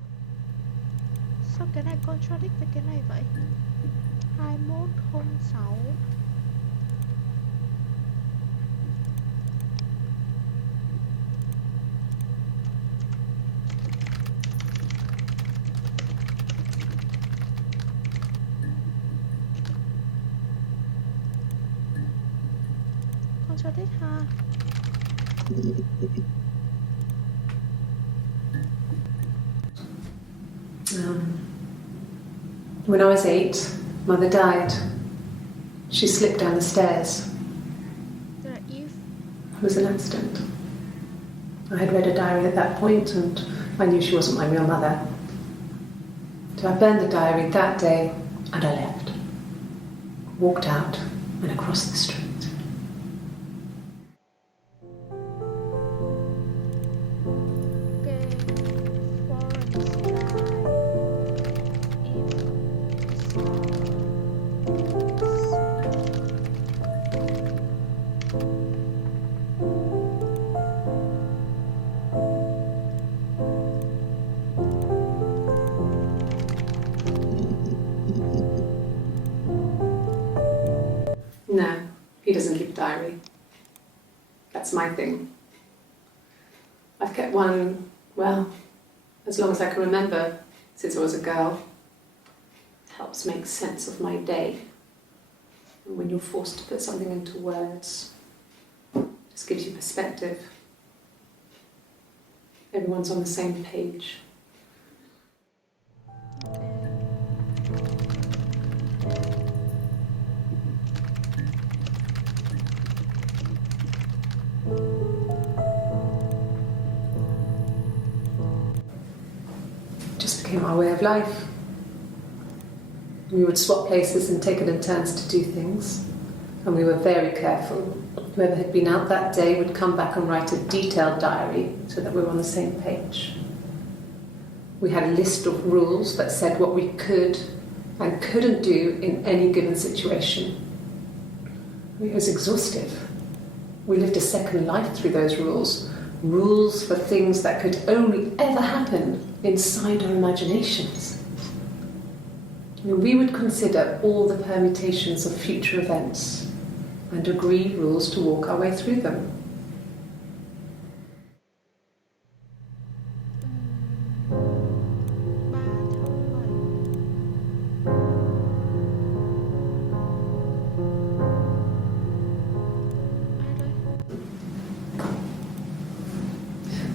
Sao cái này contradict với cái này vậy? 2106. Contradict ha. When I was 8, Mother died. She slipped down the stairs. If. It was an accident. I had read a diary at that point and I knew she wasn't my real mother. So I burned the diary that day and I left. Walked out and across the street. No, he doesn't keep a diary. That's my thing. I've kept one, well, as long as I can remember, since I was a girl. It helps make sense of my day. And when you're forced to put something into words, it just gives you perspective. Everyone's on the same page. Our way of life. We would swap places and take it in turns to do things, and we were very careful. Whoever had been out that day would come back and write a detailed diary so that we were on the same page. We had a list of rules that said what we could and couldn't do in any given situation. It was exhaustive. We lived a second life through those rules. Rules for things that could only ever happen inside our imaginations. We would consider all the permutations of future events and agree rules to walk our way through them.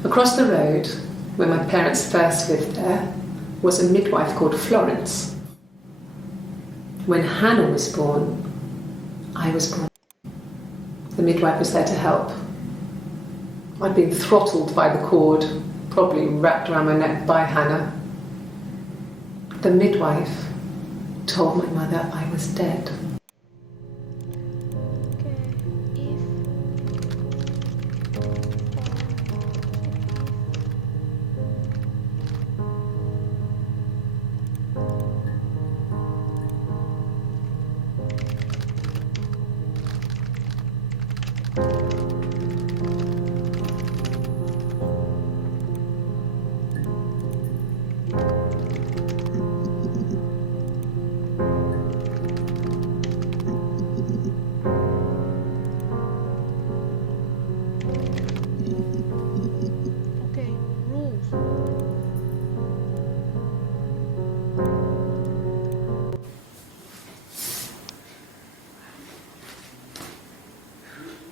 Across the road, where my parents first lived there, was a midwife called Florence. When Hannah was born, I was born. The midwife was there to help. I'd been throttled by the cord, probably wrapped around my neck by Hannah. The midwife told my mother I was dead.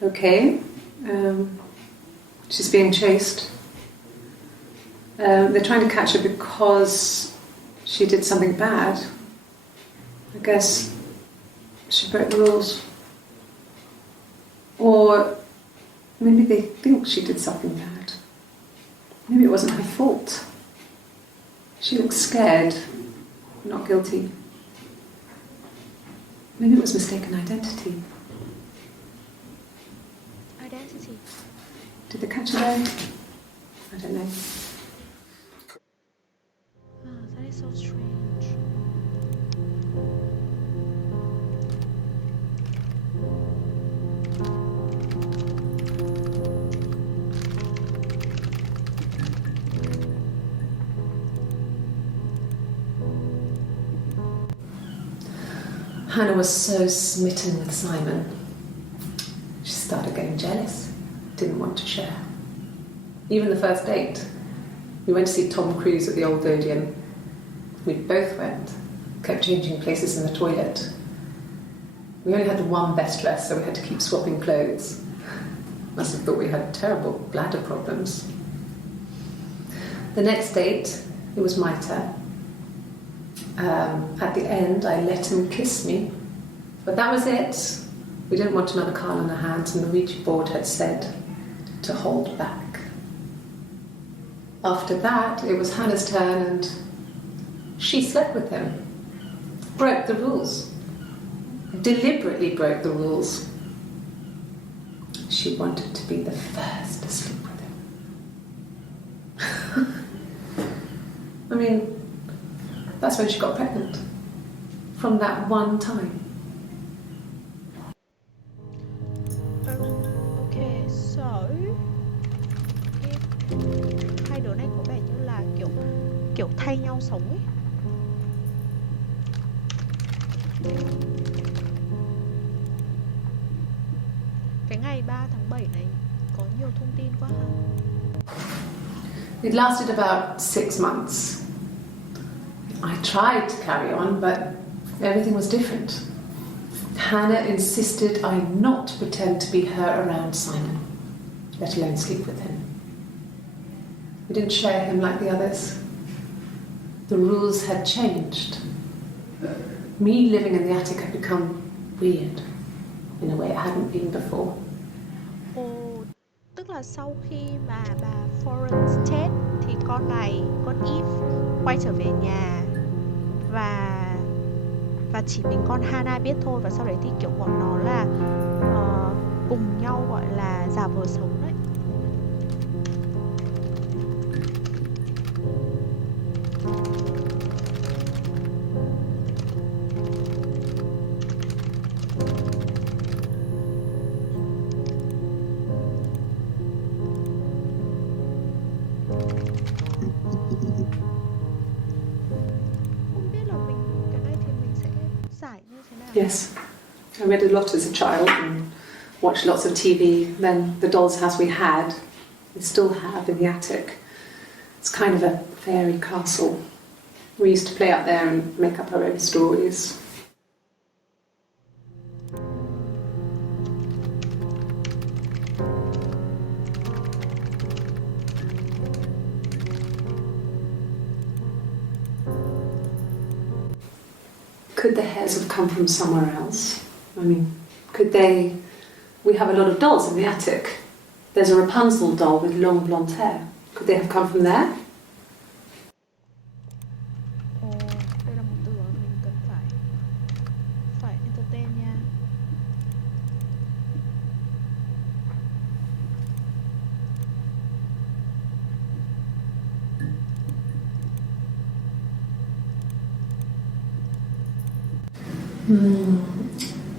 Okay, she's being chased. They're trying to catch her because she did something bad. I guess she broke the rules. Or maybe they think she did something bad. Maybe it wasn't her fault. She looks scared, not guilty. Maybe it was mistaken identity. Identity. Did they catch her there? I don't know. Oh, that is so strange. Hannah was so smitten with Simon. She started getting jealous, didn't want to share. Even the first date, we went to see Tom Cruise at the Old Odeon. We both went, kept changing places in the toilet. We only had one best dress, so we had to keep swapping clothes. Must have thought we had terrible bladder problems. The next date, it was my turn. At the end, I let him kiss me, but that was it. We didn't want another card on our hands, and the Ouija board had said to hold back. After that, it was Hannah's turn, and she slept with him. Broke the rules. Deliberately broke the rules. She wanted to be the first to sleep with him. I mean, that's when she got pregnant. From that one time. Okay, so hai đứa này có vẻ như là kiểu thay nhau sống ấy. Cái ngày 3 tháng 7 này có nhiều thông tin quá ha. It lasted about 6 months. I tried to carry on, but everything was different. Hannah insisted I not pretend to be her around Simon, let alone sleep with him. We didn't share him like the others. The rules had changed. Me living in the attic had become weird in a way it hadn't been before. Tức là sau khi mà bà Florence chết thì con Eve quay trở về nhà và chỉ mình con Hannah biết thôi, và sau đấy thì kiểu bọn nó là cùng nhau gọi là giả vờ sống đấy. Yes, I read a lot as a child and watched lots of TV. Then the doll's house we had, we still have in the attic. It's kind of a fairy castle. We used to play up there and make up our own stories. Could the hairs have come from somewhere else? I mean, could they... We have a lot of dolls in the attic. There's a Rapunzel doll with long blonde hair. Could they have come from there?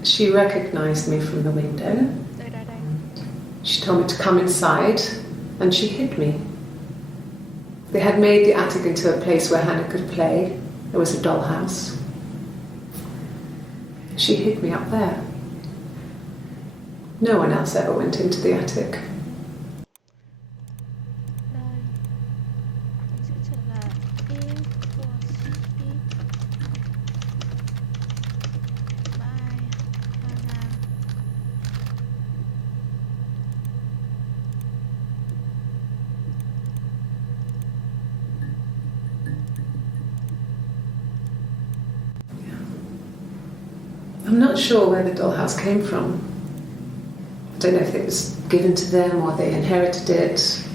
She recognised me from the window. Đây, đây, đây. She told me to come inside, and she hid me. They had made the attic into a place where Hannah could play. There was a dollhouse. She hid me up there. No one else ever went into the attic. Đây. Mình sẽ chỉnh là it was it by Hannah. I'm not sure where the dollhouse came from. I don't know if it was given to them or they inherited it.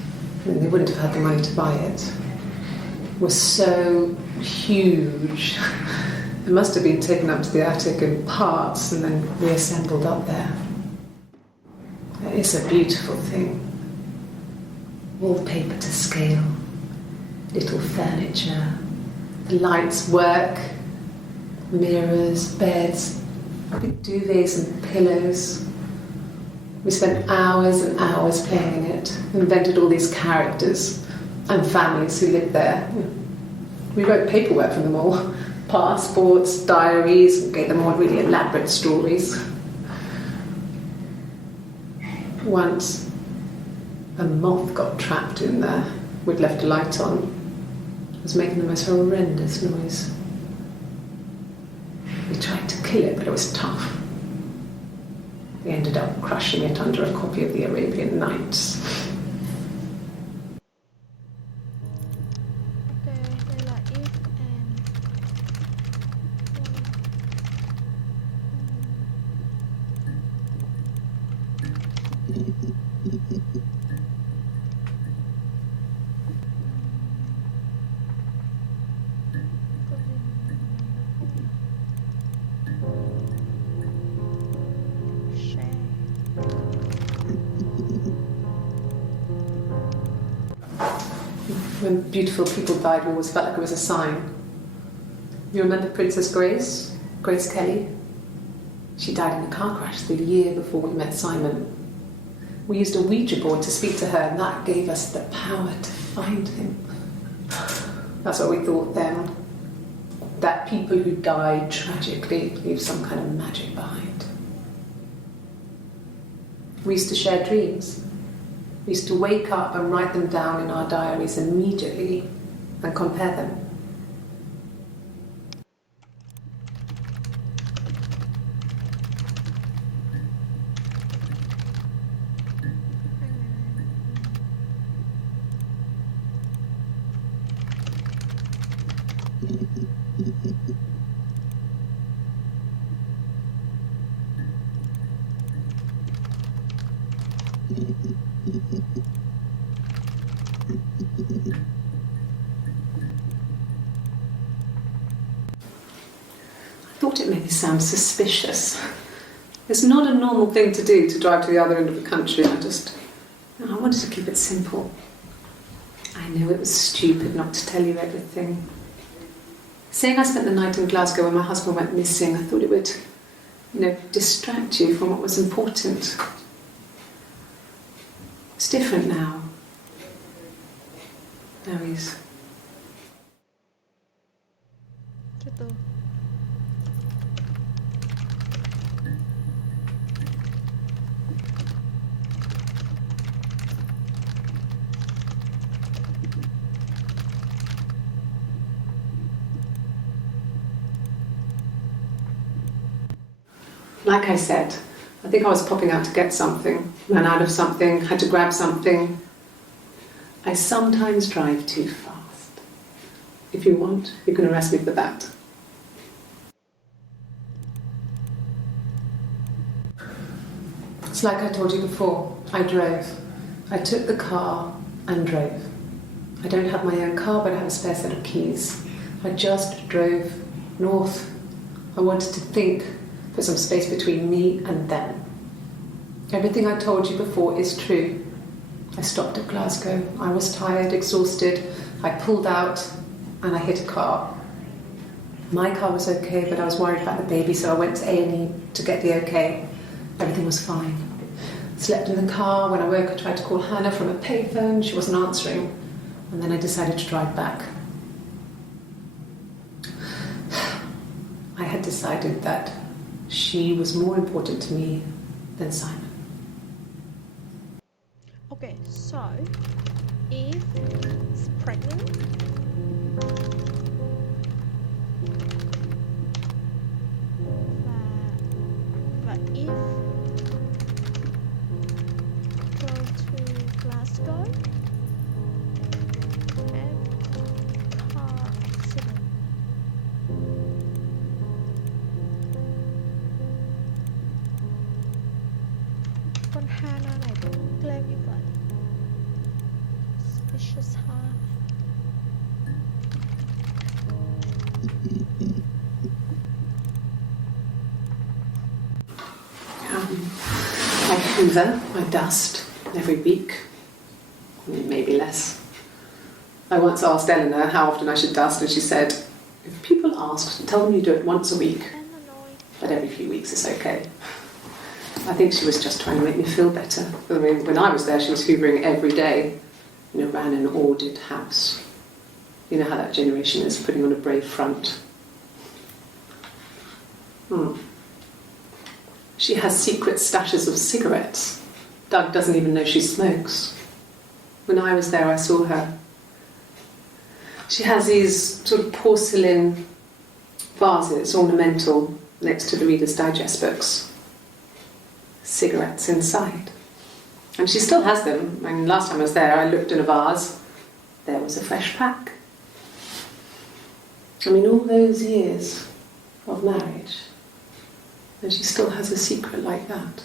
I mean, they wouldn't have had the money to buy it. It was so huge. It must have been taken up to the attic in parts and then reassembled up there. It's a beautiful thing. Wallpaper to scale, little furniture, the lights work, mirrors, beds, big duvets and pillows. We spent hours and hours playing in it, invented all these characters and families who lived there. We wrote paperwork for them all, passports, diaries, and gave them all really elaborate stories. Once, a moth got trapped in there. We'd left a light on. It was making the most horrendous noise. We tried to kill it, but it was tough. We ended up crushing it under a copy of the Arabian Nights. Ok, đây là it When beautiful people died, we always felt like it was a sign. You remember Princess Grace? Grace Kelly? She died in a car crash the year before we met Simon. We used a Ouija board to speak to her, and that gave us the power to find him. That's what we thought then. That people who died tragically leave some kind of magic behind. We used to share dreams. We used to wake up and write them down in our diaries immediately and compare them. I thought it made me sound suspicious. It's not a normal thing to do, to drive to the other end of the country. I wanted to keep it simple. I knew it was stupid not to tell you everything. Saying I spent the night in Glasgow when my husband went missing, I thought it would, distract you from what was important. It's different now. Now he's... Từ từ. Like I said, I think I was popping out to get something, ran out of something, had to grab something. I sometimes drive too fast. If you want, you can arrest me for that. It's like I told you before, I drove. I took the car and drove. I don't have my own car, but I have a spare set of keys. I just drove north. I wanted to think, put some space between me and them. Everything I told you before is true. I stopped at Glasgow. I was tired, exhausted. I pulled out and I hit a car. My car was okay, but I was worried about the baby, so I went to A&E to get the okay. Everything was fine. Slept in the car. When I woke, I tried to call Hannah from a payphone. She wasn't answering. And then I decided to drive back. I had decided that she was more important to me than Simon. Okay, so Eve is pregnant. Và Eve go to Glasgow and car accident. Con Hannah này cũng claim như vậy. Suspicious ha. I hoover, I dust every week, maybe less. I once asked Eleanor how often I should dust, and she said, if people ask, tell them you do it once a week, but every few weeks is okay. I think she was just trying to make me feel better. I mean, when I was there, she was hoovering every day. Ran an ordered house. You know how that generation is, putting on a brave front. She has secret stashes of cigarettes. Doug doesn't even know she smokes. When I was there, I saw her. She has these sort of porcelain vases, ornamental, next to the Reader's Digest books. Cigarettes inside. And she still has them. I mean, last time I was there, I looked in a vase. There was a fresh pack. I mean, all those years of marriage, and she still has a secret like that.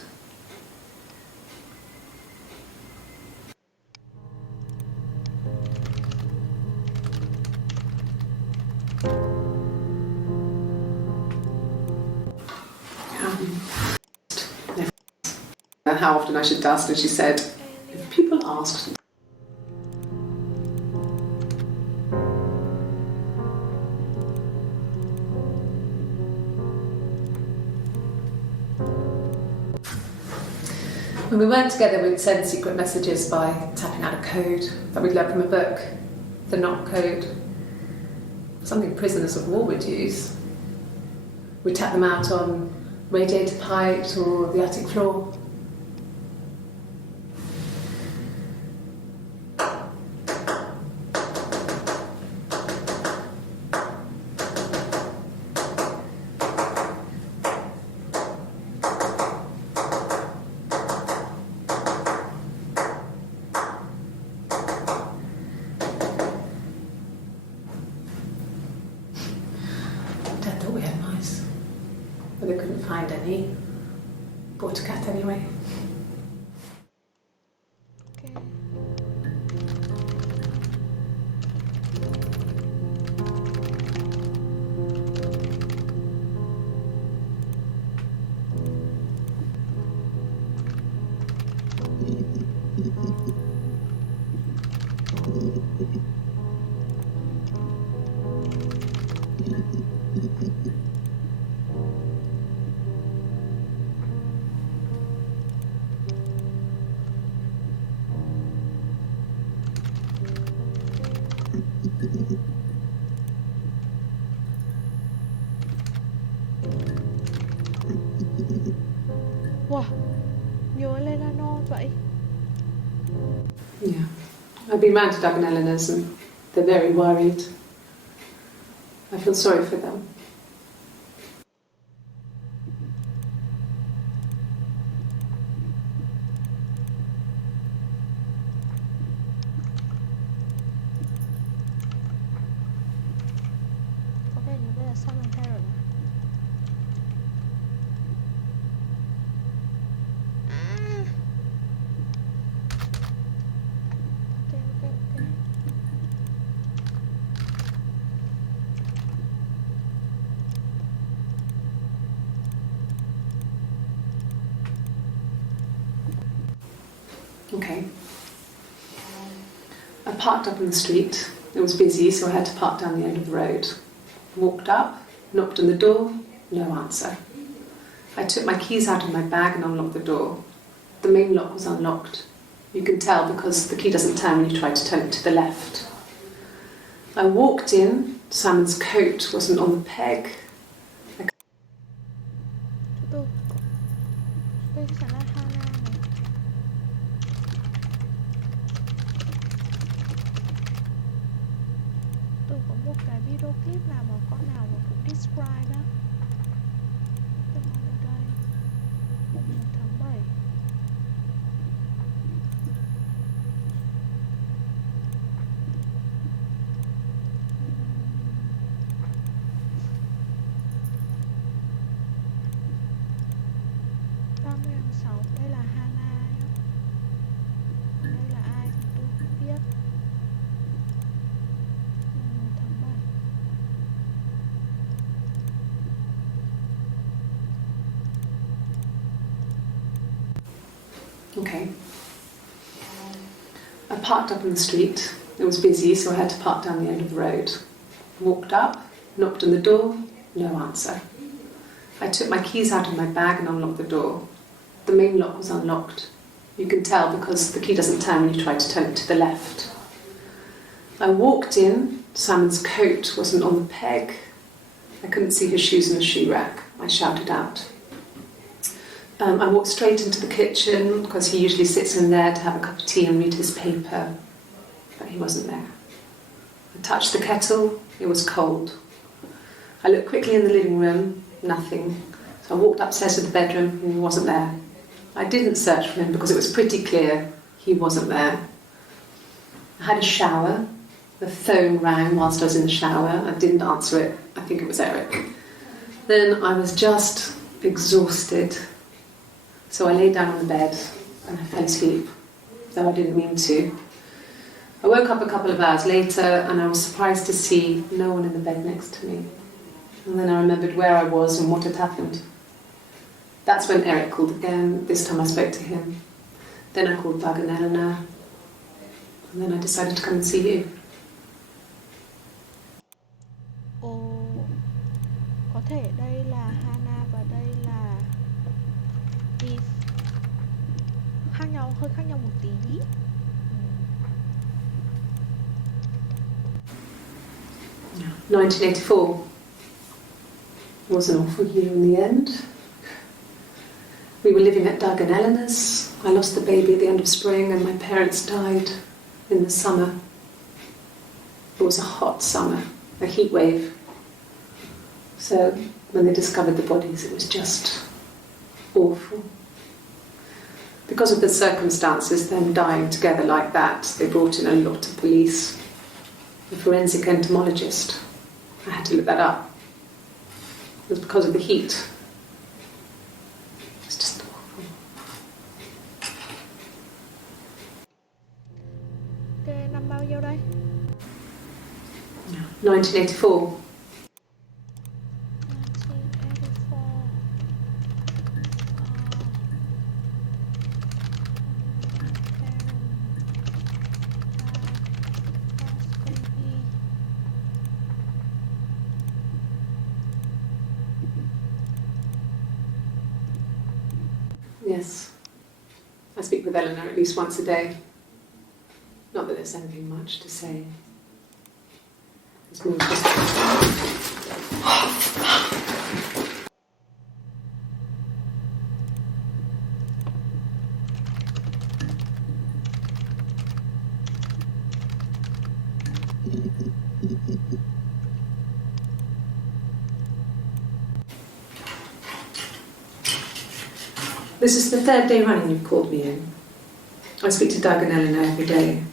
How often I should dust, and she said, if people asked. When we weren't together, we'd send secret messages by tapping out a code that we'd learned from a book, the knock code, something prisoners of war would use. We'd tap them out on radiator pipes or the attic floor. Dad thought we had mice, but they couldn't find any. Bought a cat anyway. Okay. Wow, nhớ lên là no vậy. Yeah. I've been round to Doug and Eleanor's and they're very worried. I feel sorry for them. Có vẻ như đây là Simon Heron. Okay. Okay. I parked up on the street. It was busy, so I had to park down the end of the road. Walked up, knocked on the door, no answer. I took my keys out of my bag and unlocked the door. The main lock was unlocked. You can tell because the key doesn't turn when you try to turn it to the left. I walked in, Simon's coat wasn't on the peg. Từ từ. Đây sẽ là Hana này. Tôi có một cái video clip nào mà con nào mà cũng describe đó. Tôi ở đây 1/7. Đây là Hana. Đây là ai thì tôi không biết. 1/7. Okay. I parked up on the street. It was busy, so I had to park down the end of the road. Walked up, knocked on the door, no answer. I took my keys out of my bag and unlocked the door. The main lock was unlocked. You can tell because the key doesn't turn when you try to turn it to the left. I walked in, Simon's coat wasn't on the peg. I couldn't see his shoes in the shoe rack. I shouted out. I walked straight into the kitchen because he usually sits in there to have a cup of tea and read his paper, but he wasn't there. I touched the kettle, it was cold. I looked quickly in the living room, nothing. So I walked upstairs to the bedroom and he wasn't there. I didn't search for him because it was pretty clear he wasn't there. I had a shower. The phone rang whilst I was in the shower. I didn't answer it. I think it was Eric. Then I was just exhausted. So I lay down on the bed and I fell asleep, though I didn't mean to. I woke up a couple of hours later and I was surprised to see no one in the bed next to me. And then I remembered where I was and what had happened. That's when Eric called again. This time I spoke to him. Then I called Doug and Eleanor. And then I decided to come and see you. Ồ, có thể đây là Hana và đây là Eve. Hơi khác nhau một tí. 1984 was an awful year in the end. We were living at Doug and Eleanor's. I lost the baby at the end of spring and my parents died in the summer. It was a hot summer, a heat wave. So when they discovered the bodies, it was just awful. Because of the circumstances, them dying together like that, they brought in a lot of police. The forensic entomologist. I had to look that up. It was because of the heat. It's just awful. Cái năm bao nhiêu đây? 1984. Yes. I speak with Eleanor at least once a day. Not that there's anything much to say. It's more just... This is the third day running you've called me in. I speak to Doug and Eleanor every day.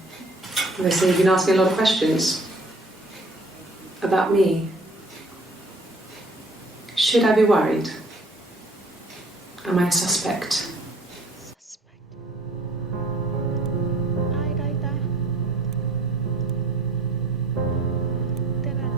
And they say you've been asking a lot of questions. About me. Should I be worried? Am I a suspect? Ai đây ta? Tên là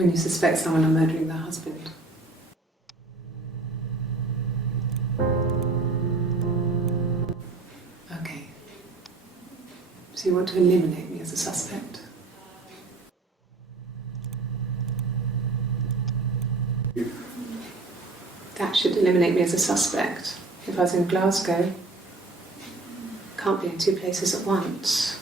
when you suspect someone of murdering their husband. Okay. So you want to eliminate me as a suspect? That should eliminate me as a suspect. If I was in Glasgow, can't be in two places at once.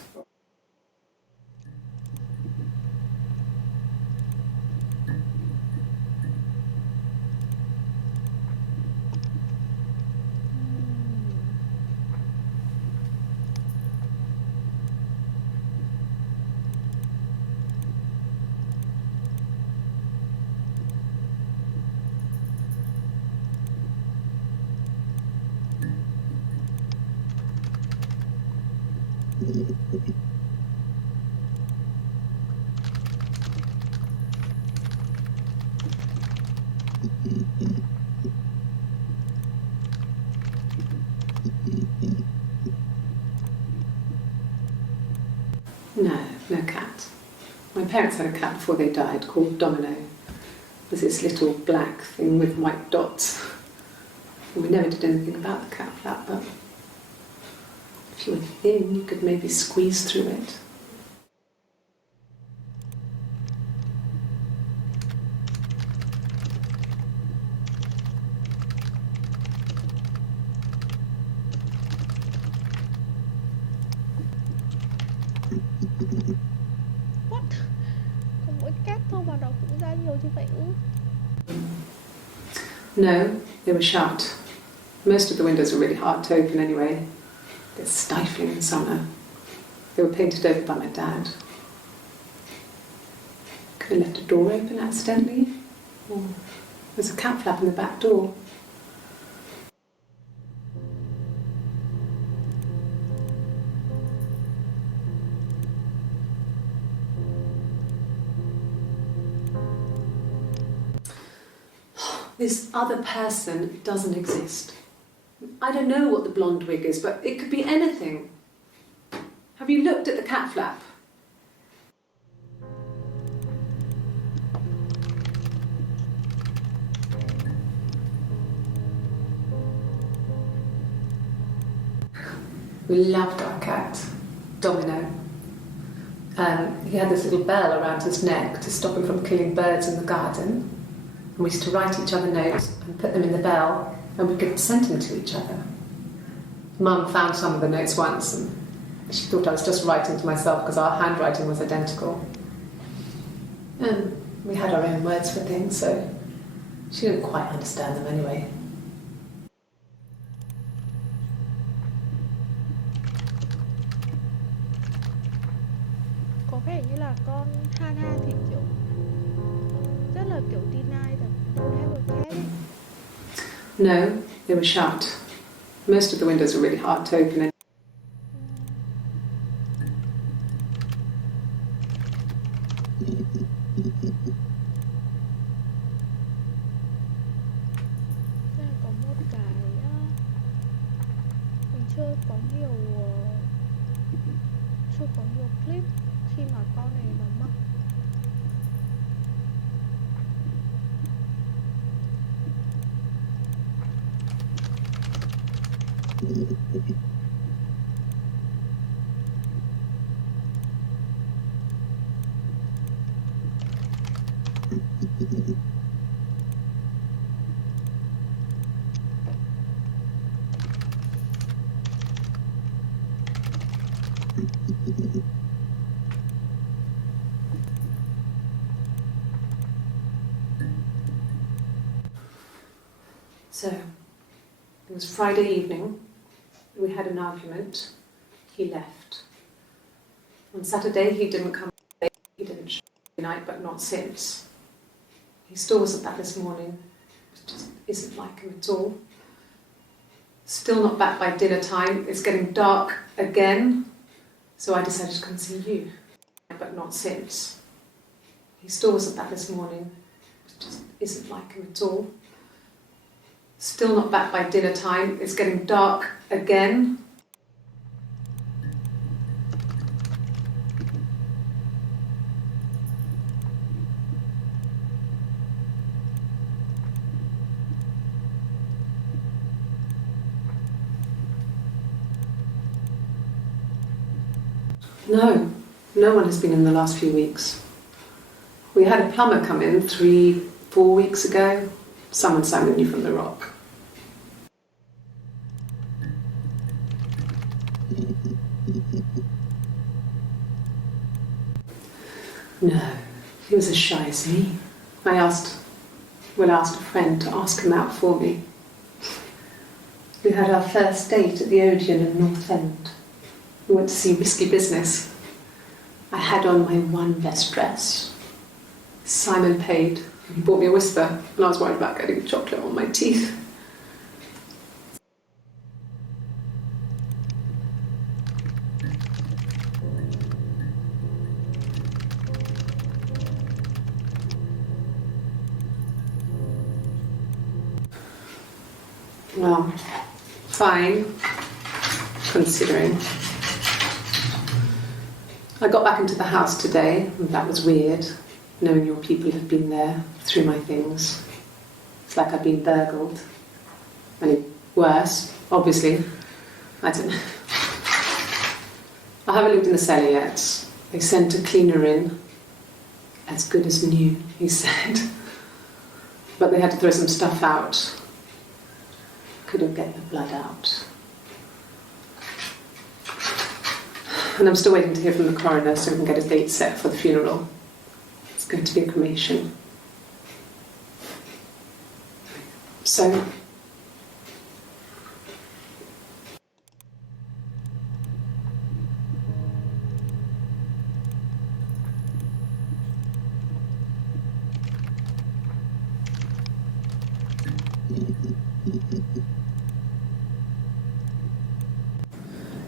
No cat. My parents had a cat before they died called Domino. It was this little black thing with white dots. And we never did anything about the cat flap, but if you were thin, you could maybe squeeze through it. What? Có mỗi cát thôi mà nó cũng ra nhiều như vậy ư? No, they were shut. Most of the windows were really hard to open anyway. They're stifling in summer. They were painted over by my dad. Could have left a door open accidentally. Or there's a cat flap in the back door. This other person doesn't exist. I don't know what the blonde wig is, but it could be anything. Have you looked at the cat flap? We loved our cat, Domino. He had this little bell around his neck to stop him from killing birds in the garden. And we used to write each other notes and put them in the bell, and we could send them to each other. Mum found some of the notes once, and she thought I was just writing to myself because our handwriting was identical. And we had our own words for things, so she didn't quite understand them anyway. Có vẻ như là con Hana thì kiểu rất là kiểu deny that don't have a cat. No, they were shut. Most of the windows were really hard to open. Có một cái mình chưa có nhiều clip khi mà con này nó mắc. So, it was Friday evening. We had an argument. He left. On Saturday, he didn't come. He didn't show night, but not since. He still wasn't back this morning. It just isn't like him at all. Still not back by dinner time. It's getting dark again. So I decided to come and see you, but not since. He still wasn't back this morning. It just isn't like him at all. Still not back by dinner time. It's getting dark again. No, no one has been in the last few weeks. We had a plumber come in 3-4 weeks ago. Someone sang with you from the rock. No, he was as shy as me. I asked a friend to ask him out for me. We had our first date at the Odeon in North End. We went to see Risky Business. I had on my one best dress. Simon paid. He bought me a whisper, and I was worried about getting chocolate on my teeth. Well, fine, considering. I got back into the house today, and that was weird, knowing your people had been there through my things. It's like I'd been burgled. I mean, worse, obviously. I don't know. I haven't lived in the cellar yet. They sent a cleaner in. As good as new, he said. But they had to throw some stuff out. Couldn't get the blood out. And I'm still waiting to hear from the coroner so we can get a date set for the funeral. It's going to be a cremation. So,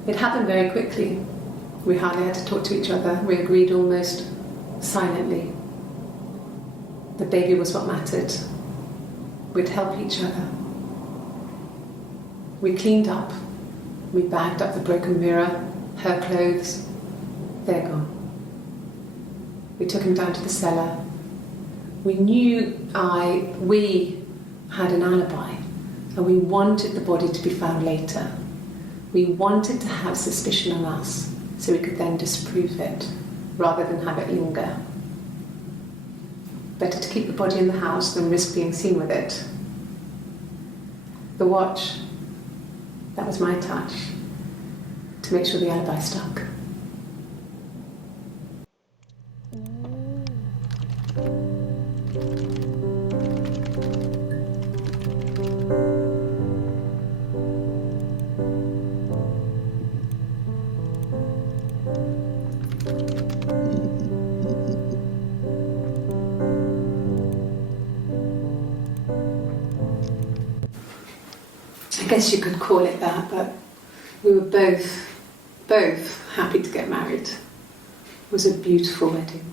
it happened very quickly. We hardly had to talk to each other. We agreed almost silently. The baby was what mattered. We'd help each other. We cleaned up. We bagged up the broken mirror, her clothes. They're gone. We took him down to the cellar. We knew we had an alibi, and we wanted the body to be found later. We wanted to have suspicion on us so we could then disprove it rather than have it linger. Better to keep the body in the house than risk being seen with it. The watch, that was my touch to make sure the alibi stuck. I guess you could call it that, but we were both happy to get married. It was a beautiful wedding.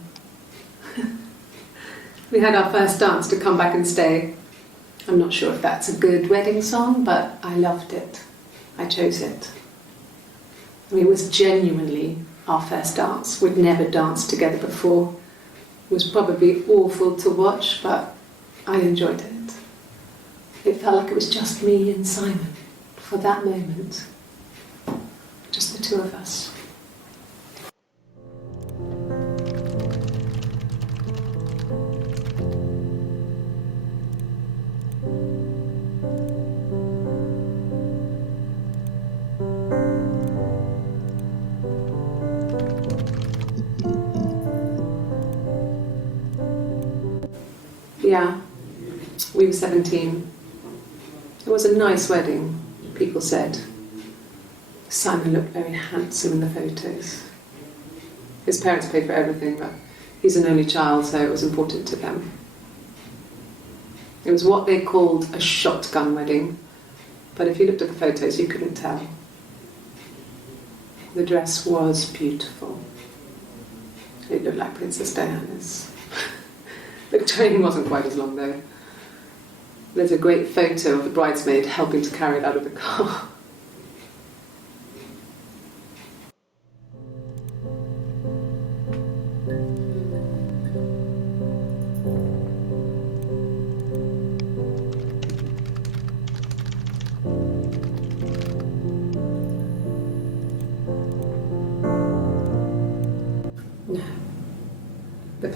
We had our first dance to Come Back and Stay. I'm not sure if that's a good wedding song, but I loved it. I chose it. I mean, it was genuinely our first dance. We'd never danced together before. It was probably awful to watch, but I enjoyed it. It felt like it was just me and Simon for that moment. Just the two of us. Yeah, we were 17. It was a nice wedding, people said. Simon looked very handsome in the photos. His parents paid for everything, but he's an only child, so it was important to them. It was what they called a shotgun wedding, but if you looked at the photos, you couldn't tell. The dress was beautiful. It looked like Princess Diana's. The train wasn't quite as long, though. There's a great photo of the bridesmaid helping to carry it out of the car.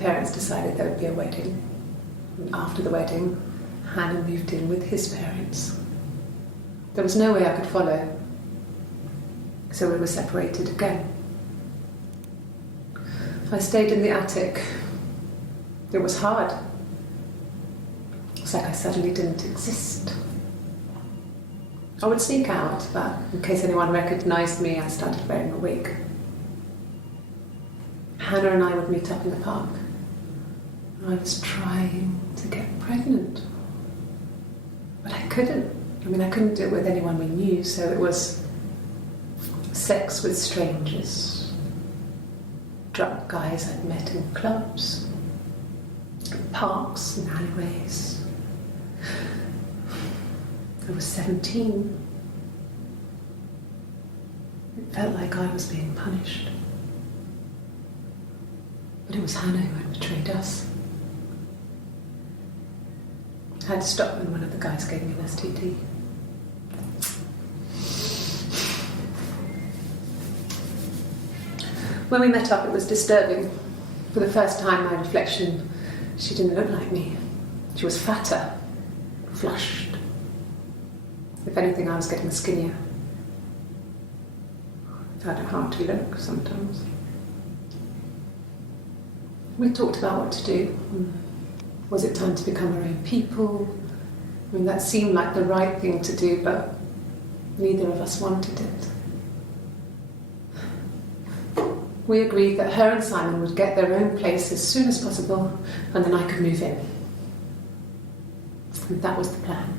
parents decided there would be a wedding. And after the wedding, Hannah moved in with his parents. There was no way I could follow, so we were separated again. I stayed in the attic. It was hard. It's like I suddenly didn't exist. I would sneak out, but in case anyone recognised me, I started wearing a wig. Hannah and I would meet up in the park. I was trying to get pregnant, but I couldn't. I couldn't do it with anyone we knew, so it was sex with strangers, drunk guys I'd met in clubs, parks and alleyways. I was 17. It felt like I was being punished. But it was Hannah who had betrayed us. I had to stop when one of the guys gave me an STD. When we met up, it was disturbing. For the first time, my reflection, she didn't look like me. She was fatter, flushed. If anything, I was getting skinnier. I found it hard to look sometimes. We talked about what to do. Was it time to become our own people? That seemed like the right thing to do, but neither of us wanted it. We agreed that her and Simon would get their own place as soon as possible, and then I could move in. And that was the plan.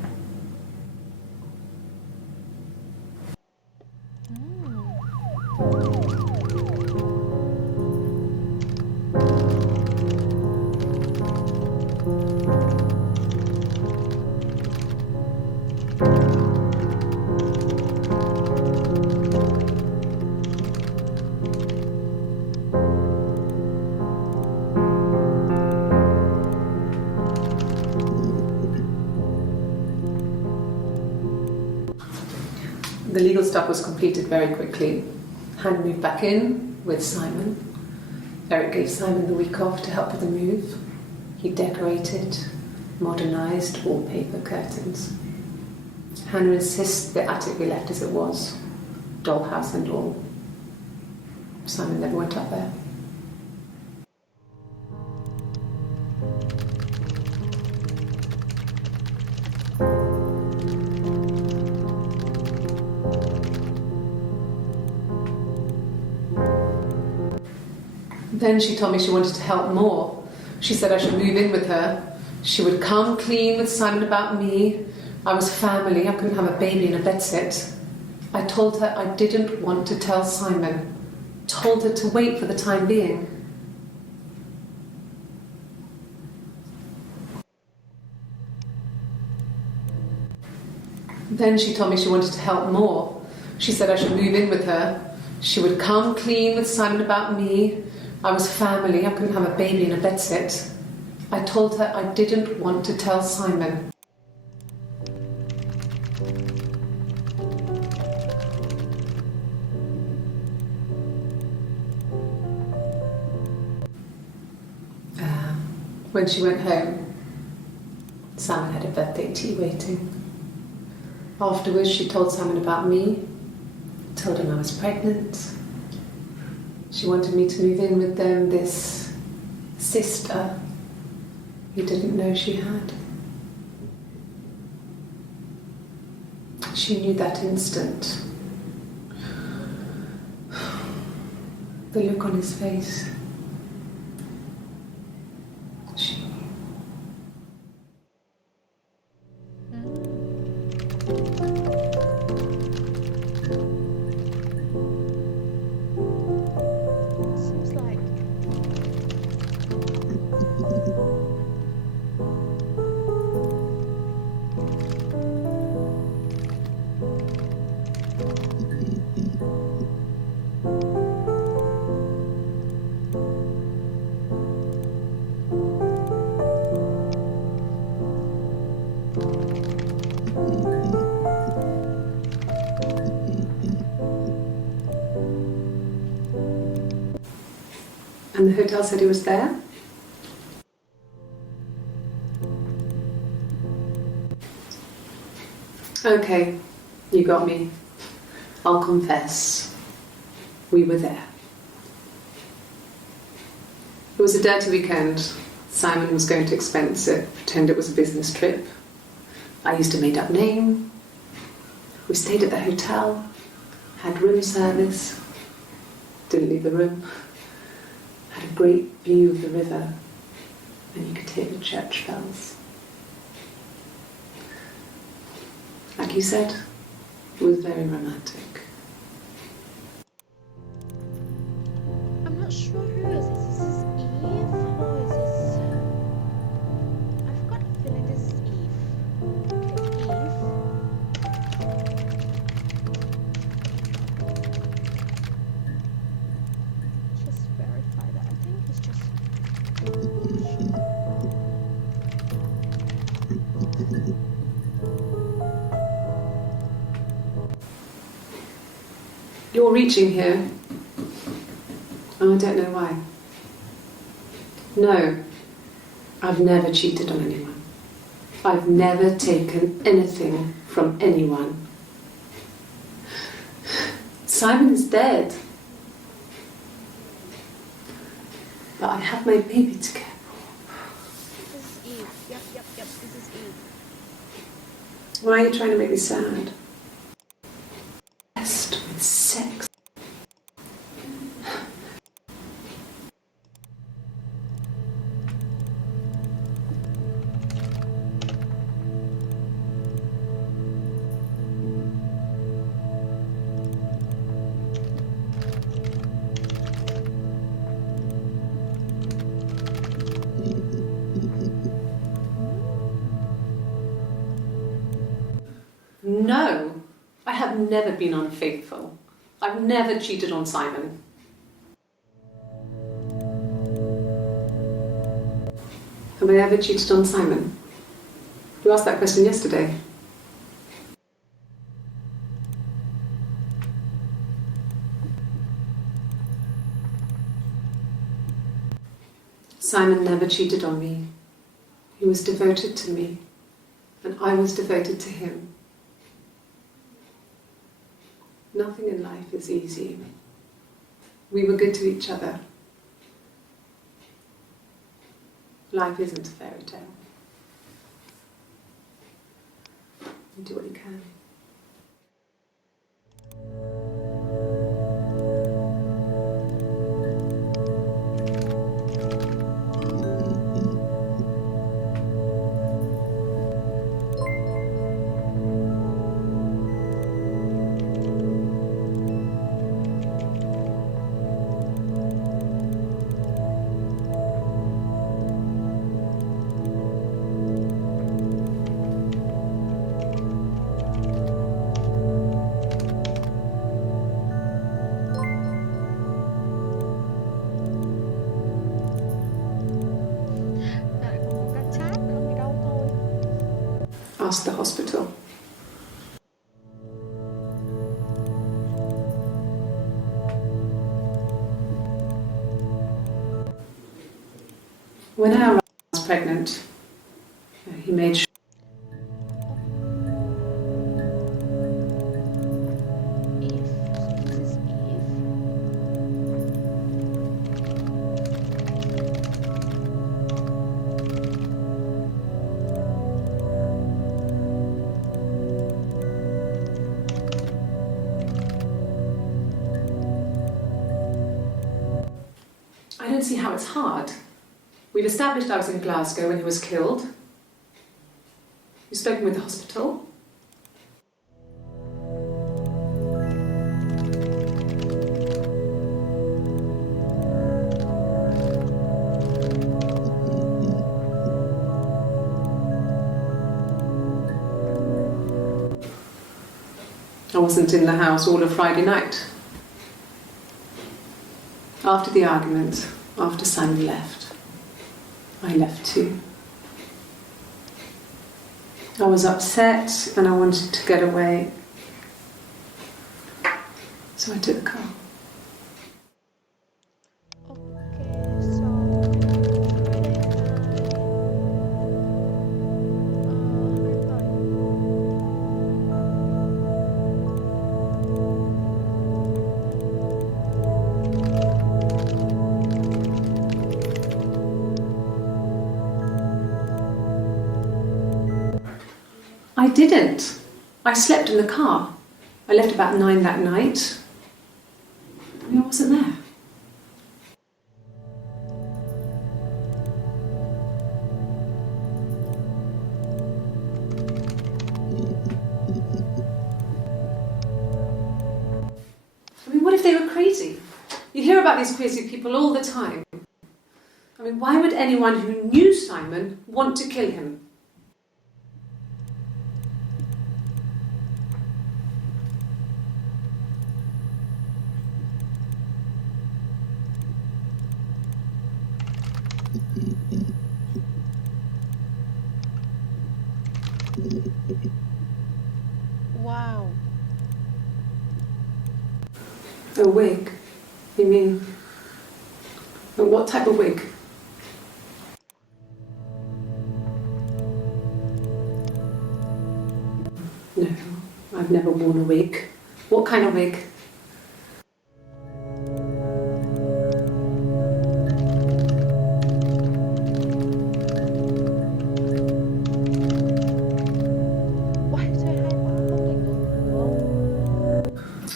The legal stuff was completed very quickly. Hannah moved back in with Simon. Eric gave Simon the week off to help with the move. He decorated, modernised wallpaper curtains. Hannah insists the attic be left as it was, dollhouse and all. Simon never went up there. Then she told me she wanted to help more. She said I should move in with her. She would come clean with Simon about me. I was family. I couldn't have a baby in a bedsit. I told her I didn't want to tell Simon. Told her to wait for the time being. Then she told me she wanted to help more. She said I should move in with her. She would come clean with Simon about me. I was family. I couldn't have a baby in a bedsit. I told her I didn't want to tell Simon. When she went home, Simon had a birthday tea waiting. Afterwards, she told Simon about me, told him I was pregnant. She wanted me to move in with them, this sister he didn't know she had. She knew that instant. The look on his face. She knew. And the hotel said he was there. Okay, you got me. I'll confess. We were there. It was a dirty weekend. Simon was going to expense it, pretend it was a business trip. I used a made-up name. We stayed at the hotel, had room service, didn't leave the room, had a great view of the river, and you could hear the church bells. Like you said, it was very romantic. I'm not sure who is this. Is this Eve or is this? I've got a feeling this is Eve. Okay, Eve. Just verify that. I think it's just. You're reaching here. Oh, I don't know why. No, I've never cheated on anyone. I've never taken anything from anyone. Simon is dead. But I have my baby to care for. This is Eve. Yep. This is Eve. Why are you trying to make me sad? Obsessed with sex. No, I have never been unfaithful. I've never cheated on Simon. Have I ever cheated on Simon? You asked that question yesterday. Simon never cheated on me. He was devoted to me, and I was devoted to him. Nothing in life is easy. We were good to each other. Life isn't a fairy tale. You do what you can. Ask the hospital. When I was pregnant, he made sure I don't see how it's hard. We've established I was in Glasgow when he was killed. You've spoken with the hospital. I wasn't in the house all of Friday night. After the argument, after Simon left, I left too. I was upset and I wanted to get away, so I took the car. didn't. I slept in the car. I left about 9 that night. I wasn't there. I mean, what if they were crazy? You hear about these crazy people all the time. I mean, why would anyone who knew Simon want to kill him? Wow. A wig? You mean... But what type of wig? No, I've never worn a wig. What kind of wig?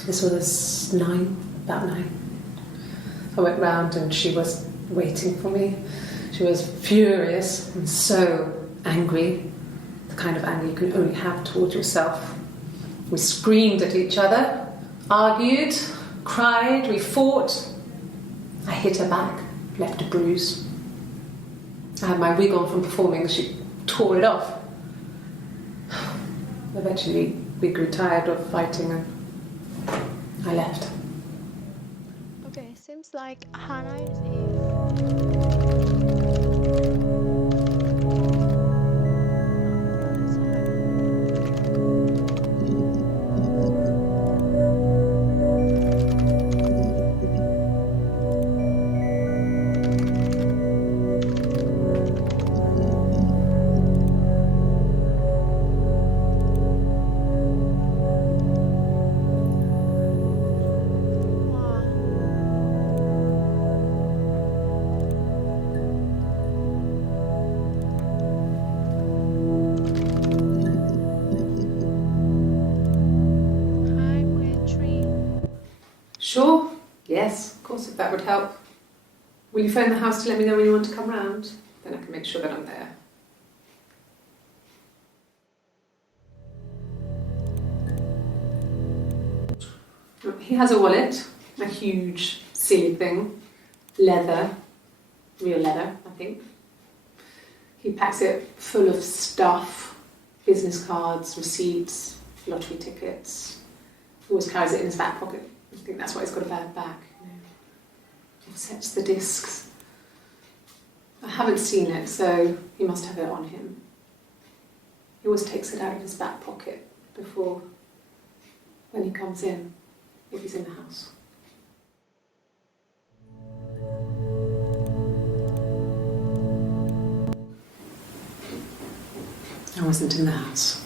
This was about 9. I went round and she was waiting for me. She was furious and so angry, the kind of anger you can only have towards yourself. We screamed at each other, argued, cried, we fought. I hit her back, left a bruise. I had my wig on from performing, she tore it off. Eventually we grew tired of fighting and I left. Okay, seems like Hannah is Sure, yes, of course, if that would help. Will you phone the house to let me know when you want to come round? Then I can make sure that I'm there. He has a wallet, a huge, silly thing, leather, real leather, I think. He packs it full of stuff, business cards, receipts, lottery tickets. He always carries it in his back pocket. I think that's why he's got a bad back. He sets the discs. I haven't seen it, so he must have it on him. He always takes it out of his back pocket before, when he comes in, if he's in the house. I wasn't in the house.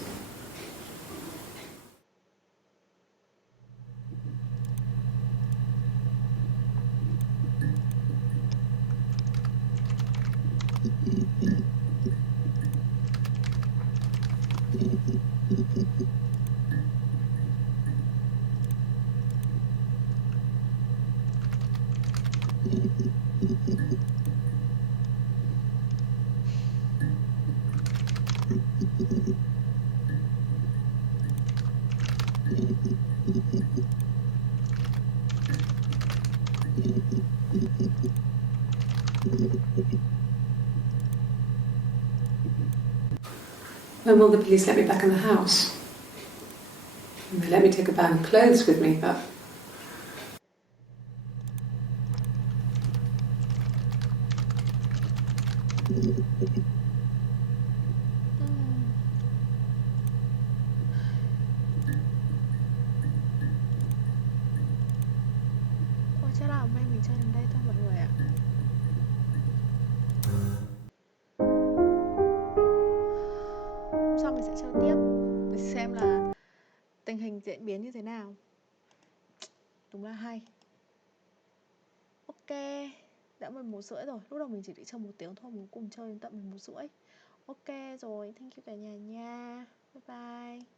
When will the police let me back in the house? They let me take a bag of clothes with me, but... Ôi, chắc là hôm nay mình chơi đến đây thôi mọi người ạ. Hôm sau mình sẽ chơi tiếp để xem là tình hình diễn biến như thế nào. Đúng là hay. Ok, đã 11h30 rồi. Lúc đầu mình chỉ định chơi 1 tiếng thôi, mình cùng chơi đến tận 11h30. Ok rồi, thank you cả nhà nha. Bye bye.